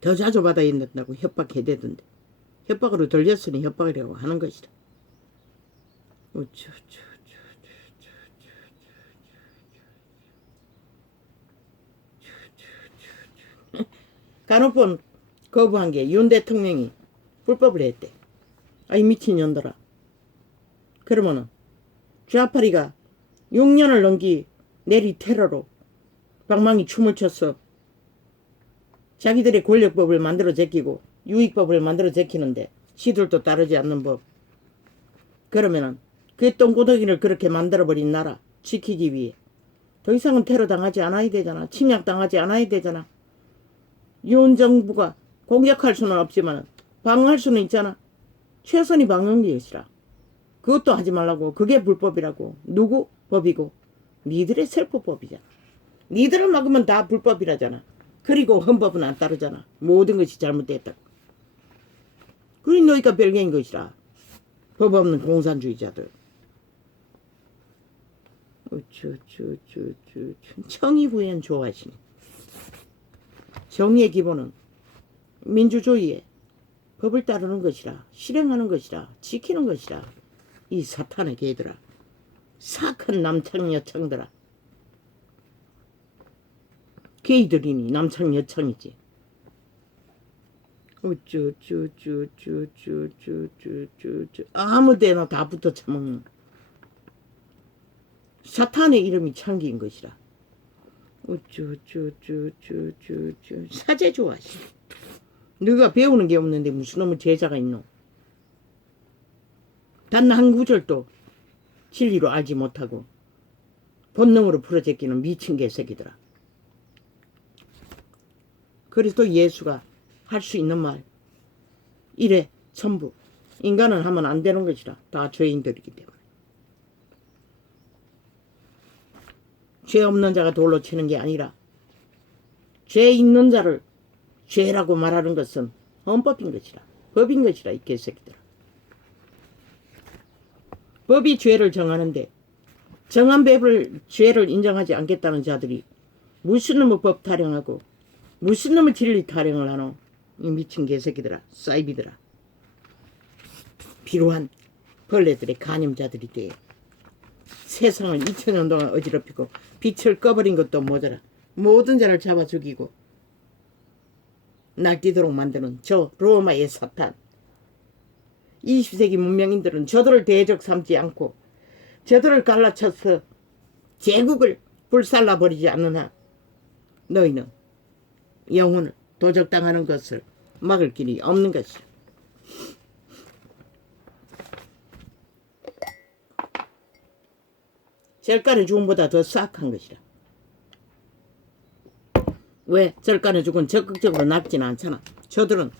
더 자주 받아야 된다고 협박해대던데. 협박으로 들렸으니 협박이라고 하는 것이다. 간호법 거부한 게 윤 대통령이 불법을 했대. 아이 미친년들아. 그러면은 좌파리가 6년을 넘기 내리 테러로 방망이 춤을 췄어. 자기들의 권력법을 만들어 제끼고 유익법을 만들어 제끼는데 시들도 따르지 않는 법. 그러면은 그 똥구덩이를 그렇게 만들어버린 나라 지키기 위해 더 이상은 테러 당하지 않아야 되잖아. 침략 당하지 않아야 되잖아. 윤 정부가 공격할 수는 없지만 방어할 수는 있잖아. 최선이 방어인 것이라. 그것도 하지 말라고. 그게 불법이라고. 누구 법이고? 니들의 self법이잖아. 니들을 막으면 다 불법이라잖아. 그리고 헌법은 안 따르잖아. 모든 것이 잘못됐다. 그리 너희가 별개인 것이라. 법 없는 공산주의자들. 정의 구현 좋아하시네. 정의의 기본은 민주주의에 법을 따르는 것이라, 실행하는 것이라, 지키는 것이라. 이 사탄의 개들아, 사악한 남창 여창들아. 개이들이니 남창 여창이지. 아무데나 다 붙어 처먹는 사탄의 이름이 창기인 것이라. 사제 좋아하시. 너가 배우는 게 없는데 무슨 놈의 제자가 있노? 단 한 구절도 진리로 알지 못하고 본능으로 풀어제끼는 미친 개새끼들아. 그리스도 예수가 할 수 있는 말 이래 전부. 인간은 하면 안 되는 것이라. 다 죄인들이기 때문에. 죄 없는 자가 돌로 치는 게 아니라 죄 있는 자를 죄라고 말하는 것은 헌법인 것이라. 법인 것이라. 이 개새끼들아. 법이 죄를 정하는데 정한 법을 죄를 인정하지 않겠다는 자들이 무슨 놈의 법 타령하고 무슨 놈의 진리 타령을 하노? 이 미친 개새끼들아. 사이비들아. 비루한 벌레들의 간염자들이 돼. 세상을 2000년 동안 어지럽히고 빛을 꺼버린 것도 모자라 모든 자를 잡아 죽이고 날뛰도록 만드는 저 로마의 사탄. 20세기 문명인들은 저들을 대적 삼지 않고 저들을 갈라쳐서 제국을 불살라버리지 않는 한 너희는 영혼을 도적당하는 것을 막을 길이 없는 것이야. 절간의 죽음보다 더 싹한 것이라. 왜? 절간의 죽음은 적극적으로 낚지는 않잖아. 저들은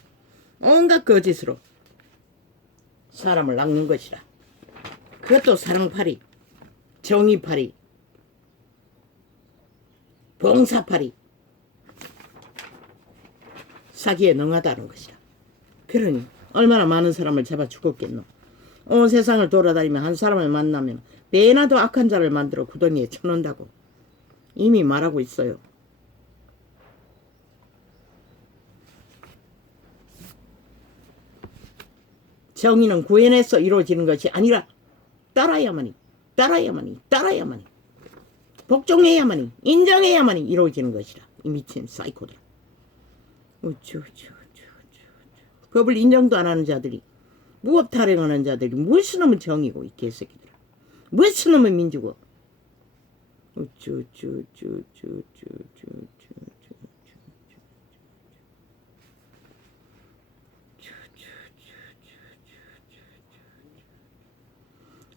온갖 거짓으로 사람을 낚는 것이라. 그것도 사랑팔이, 정의팔이, 봉사팔이, 사기에 능하다는 것이라. 그러니 얼마나 많은 사람을 잡아 죽었겠노. 온 세상을 돌아다니며 한 사람을 만나면 배나도 악한 자를 만들어 구덩이에 쳐놓는다고 이미 말하고 있어요. 정의는 구현해서 이루어지는 것이 아니라 따라야만이 복종해야만이 인정해야만이 이루어지는 것이라. 이 미친 사이코들. 법을 인정도 안 하는 자들이 무법 타령하는 자들이 무슨 놈은 정의고 이 개새끼들아. 무슨 놈은 민주고.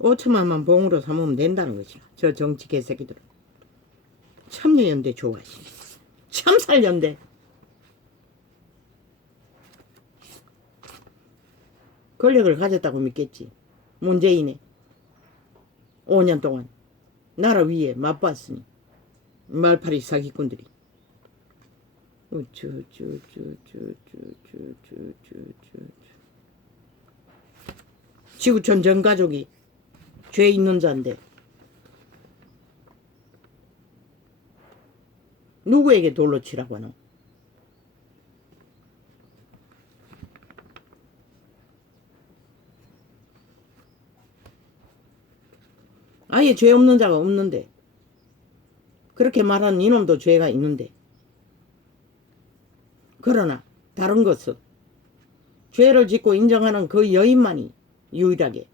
오천만만 봉으로 삼으면 된다는 것이야. 저 정치 개새끼들은. 참여연대 좋아하시네. 참살연대. 권력을 가졌다고 믿겠지. 문재인이 5년 동안 나라 위에 맛봤으니 말파리 사기꾼들이. 지구촌 전 가족이 죄 있는 자인데 누구에게 돌로 치라고 하노? 아예 죄 없는 자가 없는데 그렇게 말하는 이놈도 죄가 있는데 그러나 다른 것은 죄를 짓고 인정하는 그 여인만이 유일하게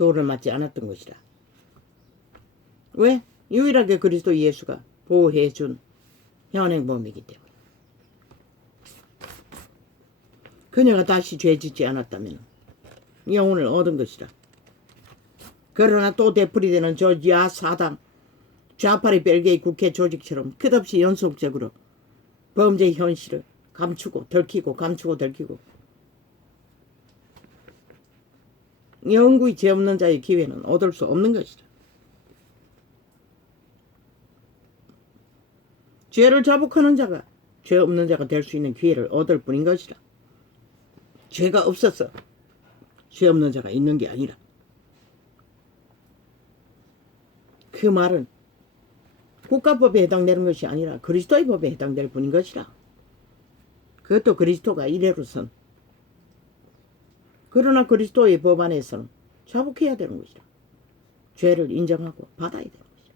도를 맞지 않았던 것이라. 왜? 유일하게 그리스도 예수가 보호해준 현행범이기 때문에. 그녀가 다시 죄 짓지 않았다면 영혼을 얻은 것이라. 그러나 또 되풀이되는 저 야사당 좌파리 벨기에 국회 조직처럼 끝없이 연속적으로 범죄 현실을 감추고 들키고 감추고 들키고 영구히 죄 없는 자의 기회는 얻을 수 없는 것이다. 죄를 자복하는 자가 죄 없는 자가 될 수 있는 기회를 얻을 뿐인 것이다. 죄가 없어서 죄 없는 자가 있는 게 아니라, 그 말은 국가법에 해당되는 것이 아니라 그리스도의 법에 해당될 뿐인 것이라. 그것도 그리스도가 이래로선. 그러나 그리스도의 법 안에서는 자복해야 되는 것이라. 죄를 인정하고 받아야 되는 것이라.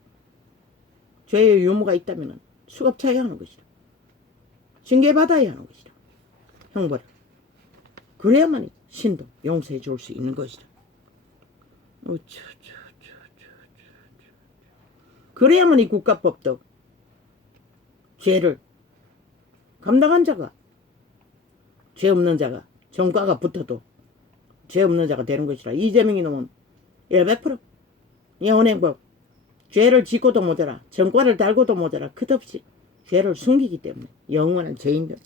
죄의 유무가 있다면 수갑 차야 하는 것이라. 징계받아야 하는 것이라. 형벌을. 그래야만 신도 용서해 줄 수 있는 것이라. 그래야만 이 국가법도 죄를 감당한 자가, 죄 없는 자가, 전과가 붙어도 죄 없는 자가 되는 것이라. 이재명이 놈은 100% 영원행복, 죄를 짓고도 모자라, 전과를 달고도 모자라, 끝없이 죄를 숨기기 때문에 영원한 죄인들.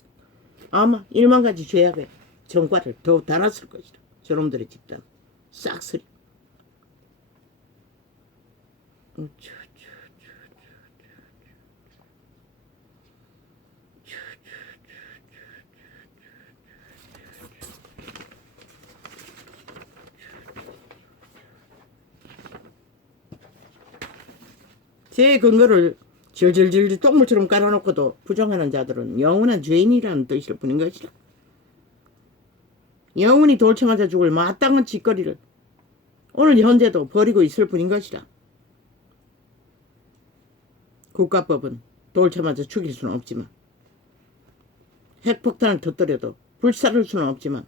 아마 1만 가지 죄악에 전과를 더 달았을 것이라. 저놈들의 집단 싹쓸이. 죄의 근거를 질질질 똥물처럼 깔아놓고도 부정하는 자들은 영원한 죄인이라는 뜻일 뿐인 것이라. 영원히 돌쳐 맞아 죽을 마땅한 짓거리를 오늘 현재도 벌이고 있을 뿐인 것이라. 국가법은 돌쳐 맞아 죽일 수는 없지만, 핵폭탄을 터뜨려도 불살을 수는 없지만,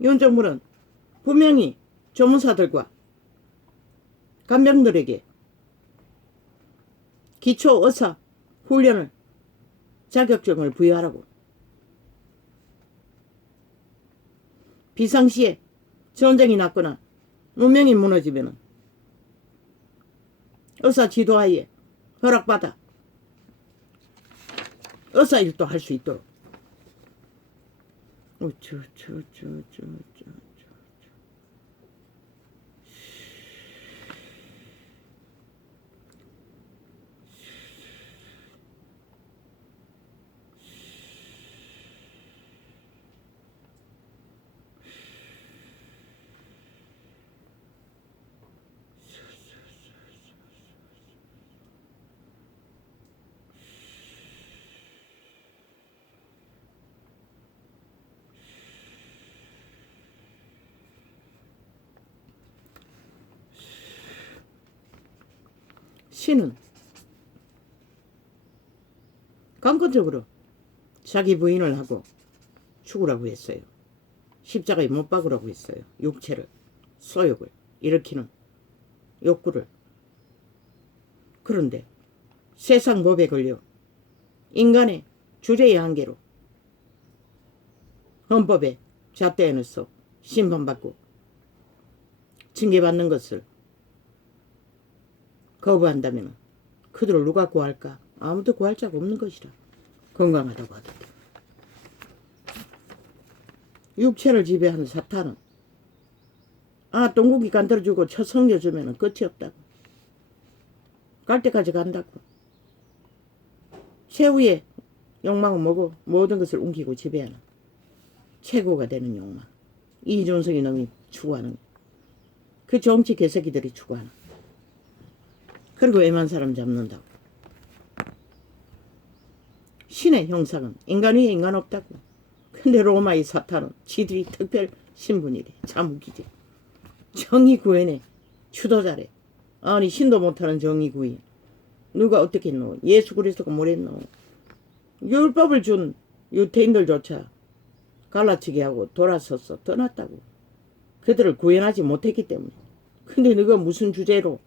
윤 정부는 분명히 조무사들과 간병들에게 기초의사 훈련을 자격증을 부여하라고, 비상시에 전쟁이 났거나 문명이 무너지면 의사 지도하에 허락받아 의사 일도 할 수 있도록. 신은 강권적으로 자기 부인을 하고 죽으라고 했어요. 십자가에 못 박으라고 했어요. 육체를, 소욕을 일으키는 욕구를. 그런데 세상 법에 걸려 인간의 주제의 한계로 헌법에 잣대에 넣어서 심판받고 징계받는 것을 거부한다면 그들을 누가 구할까? 아무도 구할 자가 없는 것이라. 건강하다고 하던데. 육체를 지배하는 사탄은 똥고기 간들어주고 쳐 섬겨주면 끝이 없다고. 갈 때까지 간다고. 최후의 욕망은 뭐고? 모든 것을 옮기고 지배하는 최고가 되는 욕망. 이준석이 놈이 추구하는, 그 정치 개새끼들이 추구하는. 그리고 애만 사람 잡는다고. 신의 형상은 인간 위에 인간 없다고. 근데 로마의 사탄은 지들이 특별 신분이래. 참 웃기지. 정의구현의 주도자래. 아니 신도 못하는 정의구현. 누가 어떻게 했노? 예수 그리스도가 뭐랬노? 율법을 준 유태인들조차 갈라치게 하고 돌아서서 떠났다고. 그들을 구현하지 못했기 때문에. 근데 너가 무슨 주제로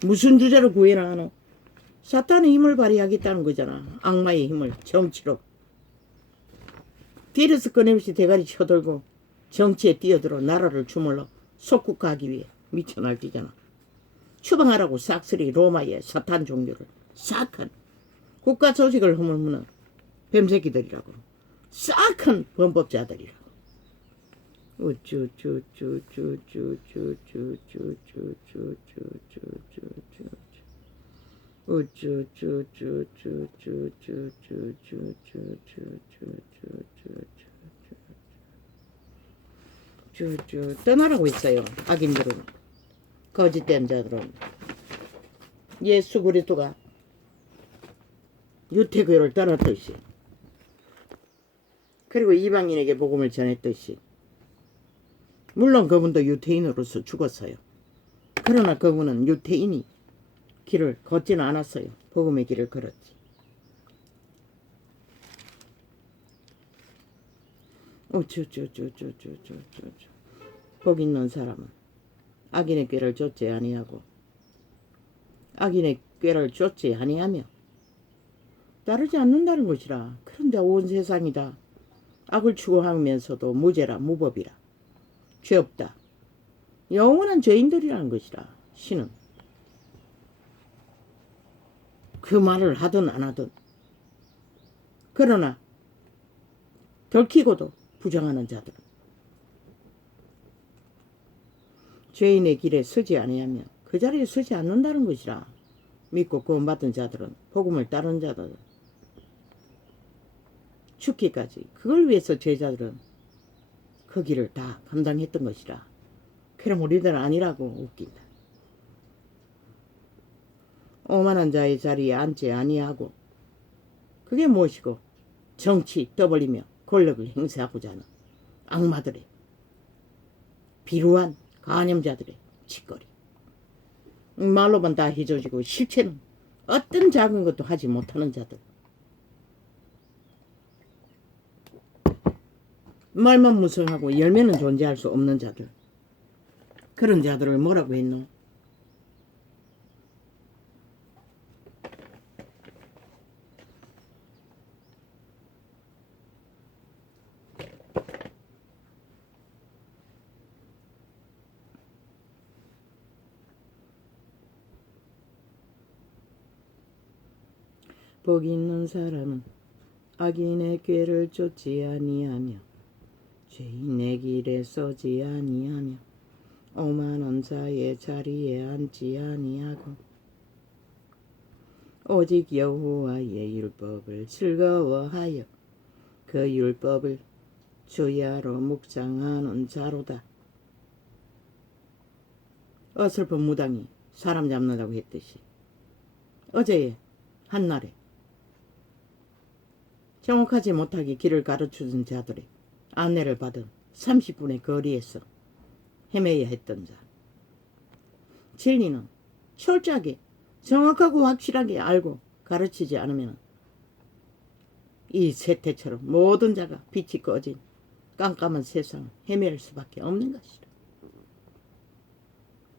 구현을 하노? 사탄의 힘을 발휘하겠다는 거잖아. 악마의 힘을 정치로. 뒤에서 끊임없이 대가리 쳐들고 정치에 뛰어들어 나라를 주물러 속국하기 위해 미쳐 날뛰잖아. 추방하라고 싹쓸이 로마의 사탄 종교를 싹한 국가 조직을 허물무는 뱀새끼들이라고. 싹한 범법자들이라고. 떠나라고 했어요. 악인들은, 거짓된 자들은. 예수 그리스도가 유태교를 떠났듯이, 그리고 이방인에게 복음을 전했듯이, 물론 그분도 유태인으로서 죽었어요. 그러나 그분은 유태인이 길을 걷지는 않았어요. 복음의 길을 걸었지. 복 있는 사람은 악인의 꾀를 쫓지 아니하고 악인의 꾀를 쫓지 아니하며 따르지 않는다는 것이라. 그런데 온 세상이 다 악을 추구하면서도 무죄라, 무법이라, 죄 없다, 영원한 죄인들이라는 것이라. 신은 그 말을 하든 안 하든, 그러나 들키고도 부정하는 자들은, 죄인의 길에 서지 아니하며 그 자리에 서지 않는다는 것이라. 믿고 구원받은 자들은, 복음을 따른 자들은 죽기까지 그걸 위해서 제자들은 그 길을 다 감당했던 것이라. 그럼 우리들은 아니라고 웃긴다. 오만한 자의 자리에 앉지 아니하고, 그게 무엇이고, 정치 떠벌리며 권력을 행사하고자 하는 악마들의, 비루한 간염자들의 짓거리. 말로만 다 해줘지고 실체는 어떤 작은 것도 하지 못하는 자들. 말만 무성하고 열매는 존재할 수 없는 자들. 그런 자들을 뭐라고 했노? 복 있는 사람은 악인의 꾀를 쫓지 아니하며 죄인의 길에 서지 아니하며 오만한 자의 자리에 앉지 아니하고 오직 여호와의 율법을 즐거워하여 그 율법을 주야로 묵상하는 자로다. 어설픈 무당이 사람 잡는다고 했듯이 어제의 한날에 정확하지 못하게 길을 가르쳐준 자들의 안내를 받은 30분의 거리에서 헤매야 했던 자. 진리는 철저하게 정확하고 확실하게 알고 가르치지 않으면 이 세태처럼 모든 자가 빛이 꺼진 깜깜한 세상을 헤맬 수밖에 없는 것이다.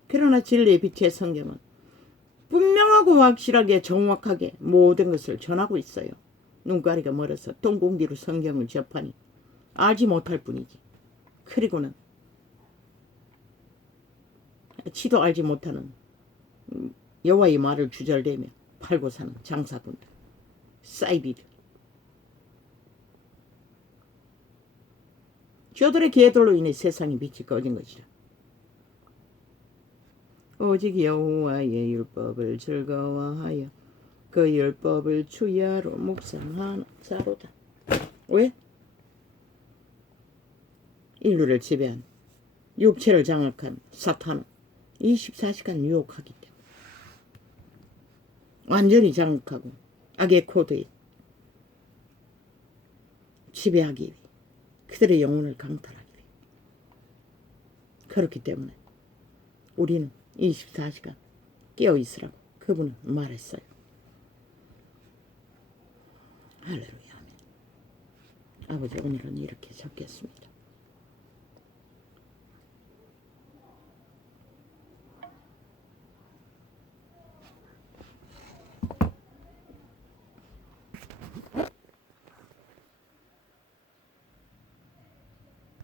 그러나 진리의 빛의 성경은 분명하고 확실하게 정확하게 모든 것을 전하고 있어요. 눈가리가 멀어서 똥공디로 성경을 접하니 알지 못할 뿐이지. 그리고는 치도 알지 못하는 여호와의 말을 주절대며 팔고 사는 장사분들, 사이비들, 저들의 계들로 인해 세상이 빛이 꺼진 것이라. 오직 여호와의 율법을 즐거워하여 그 율법을 주야로 묵상하는 자로다. 왜? 인류를 지배한 육체를 장악한 사탄은 24시간 유혹하기 때문에 완전히 장악하고 악의 코드에 지배하기 위해 그들의 영혼을 강탈하기 위해. 그렇기 때문에 우리는 24시간 깨어있으라고 그분은 말했어요. 할렐루야. 아버지, 오늘은 이렇게 적겠습니다.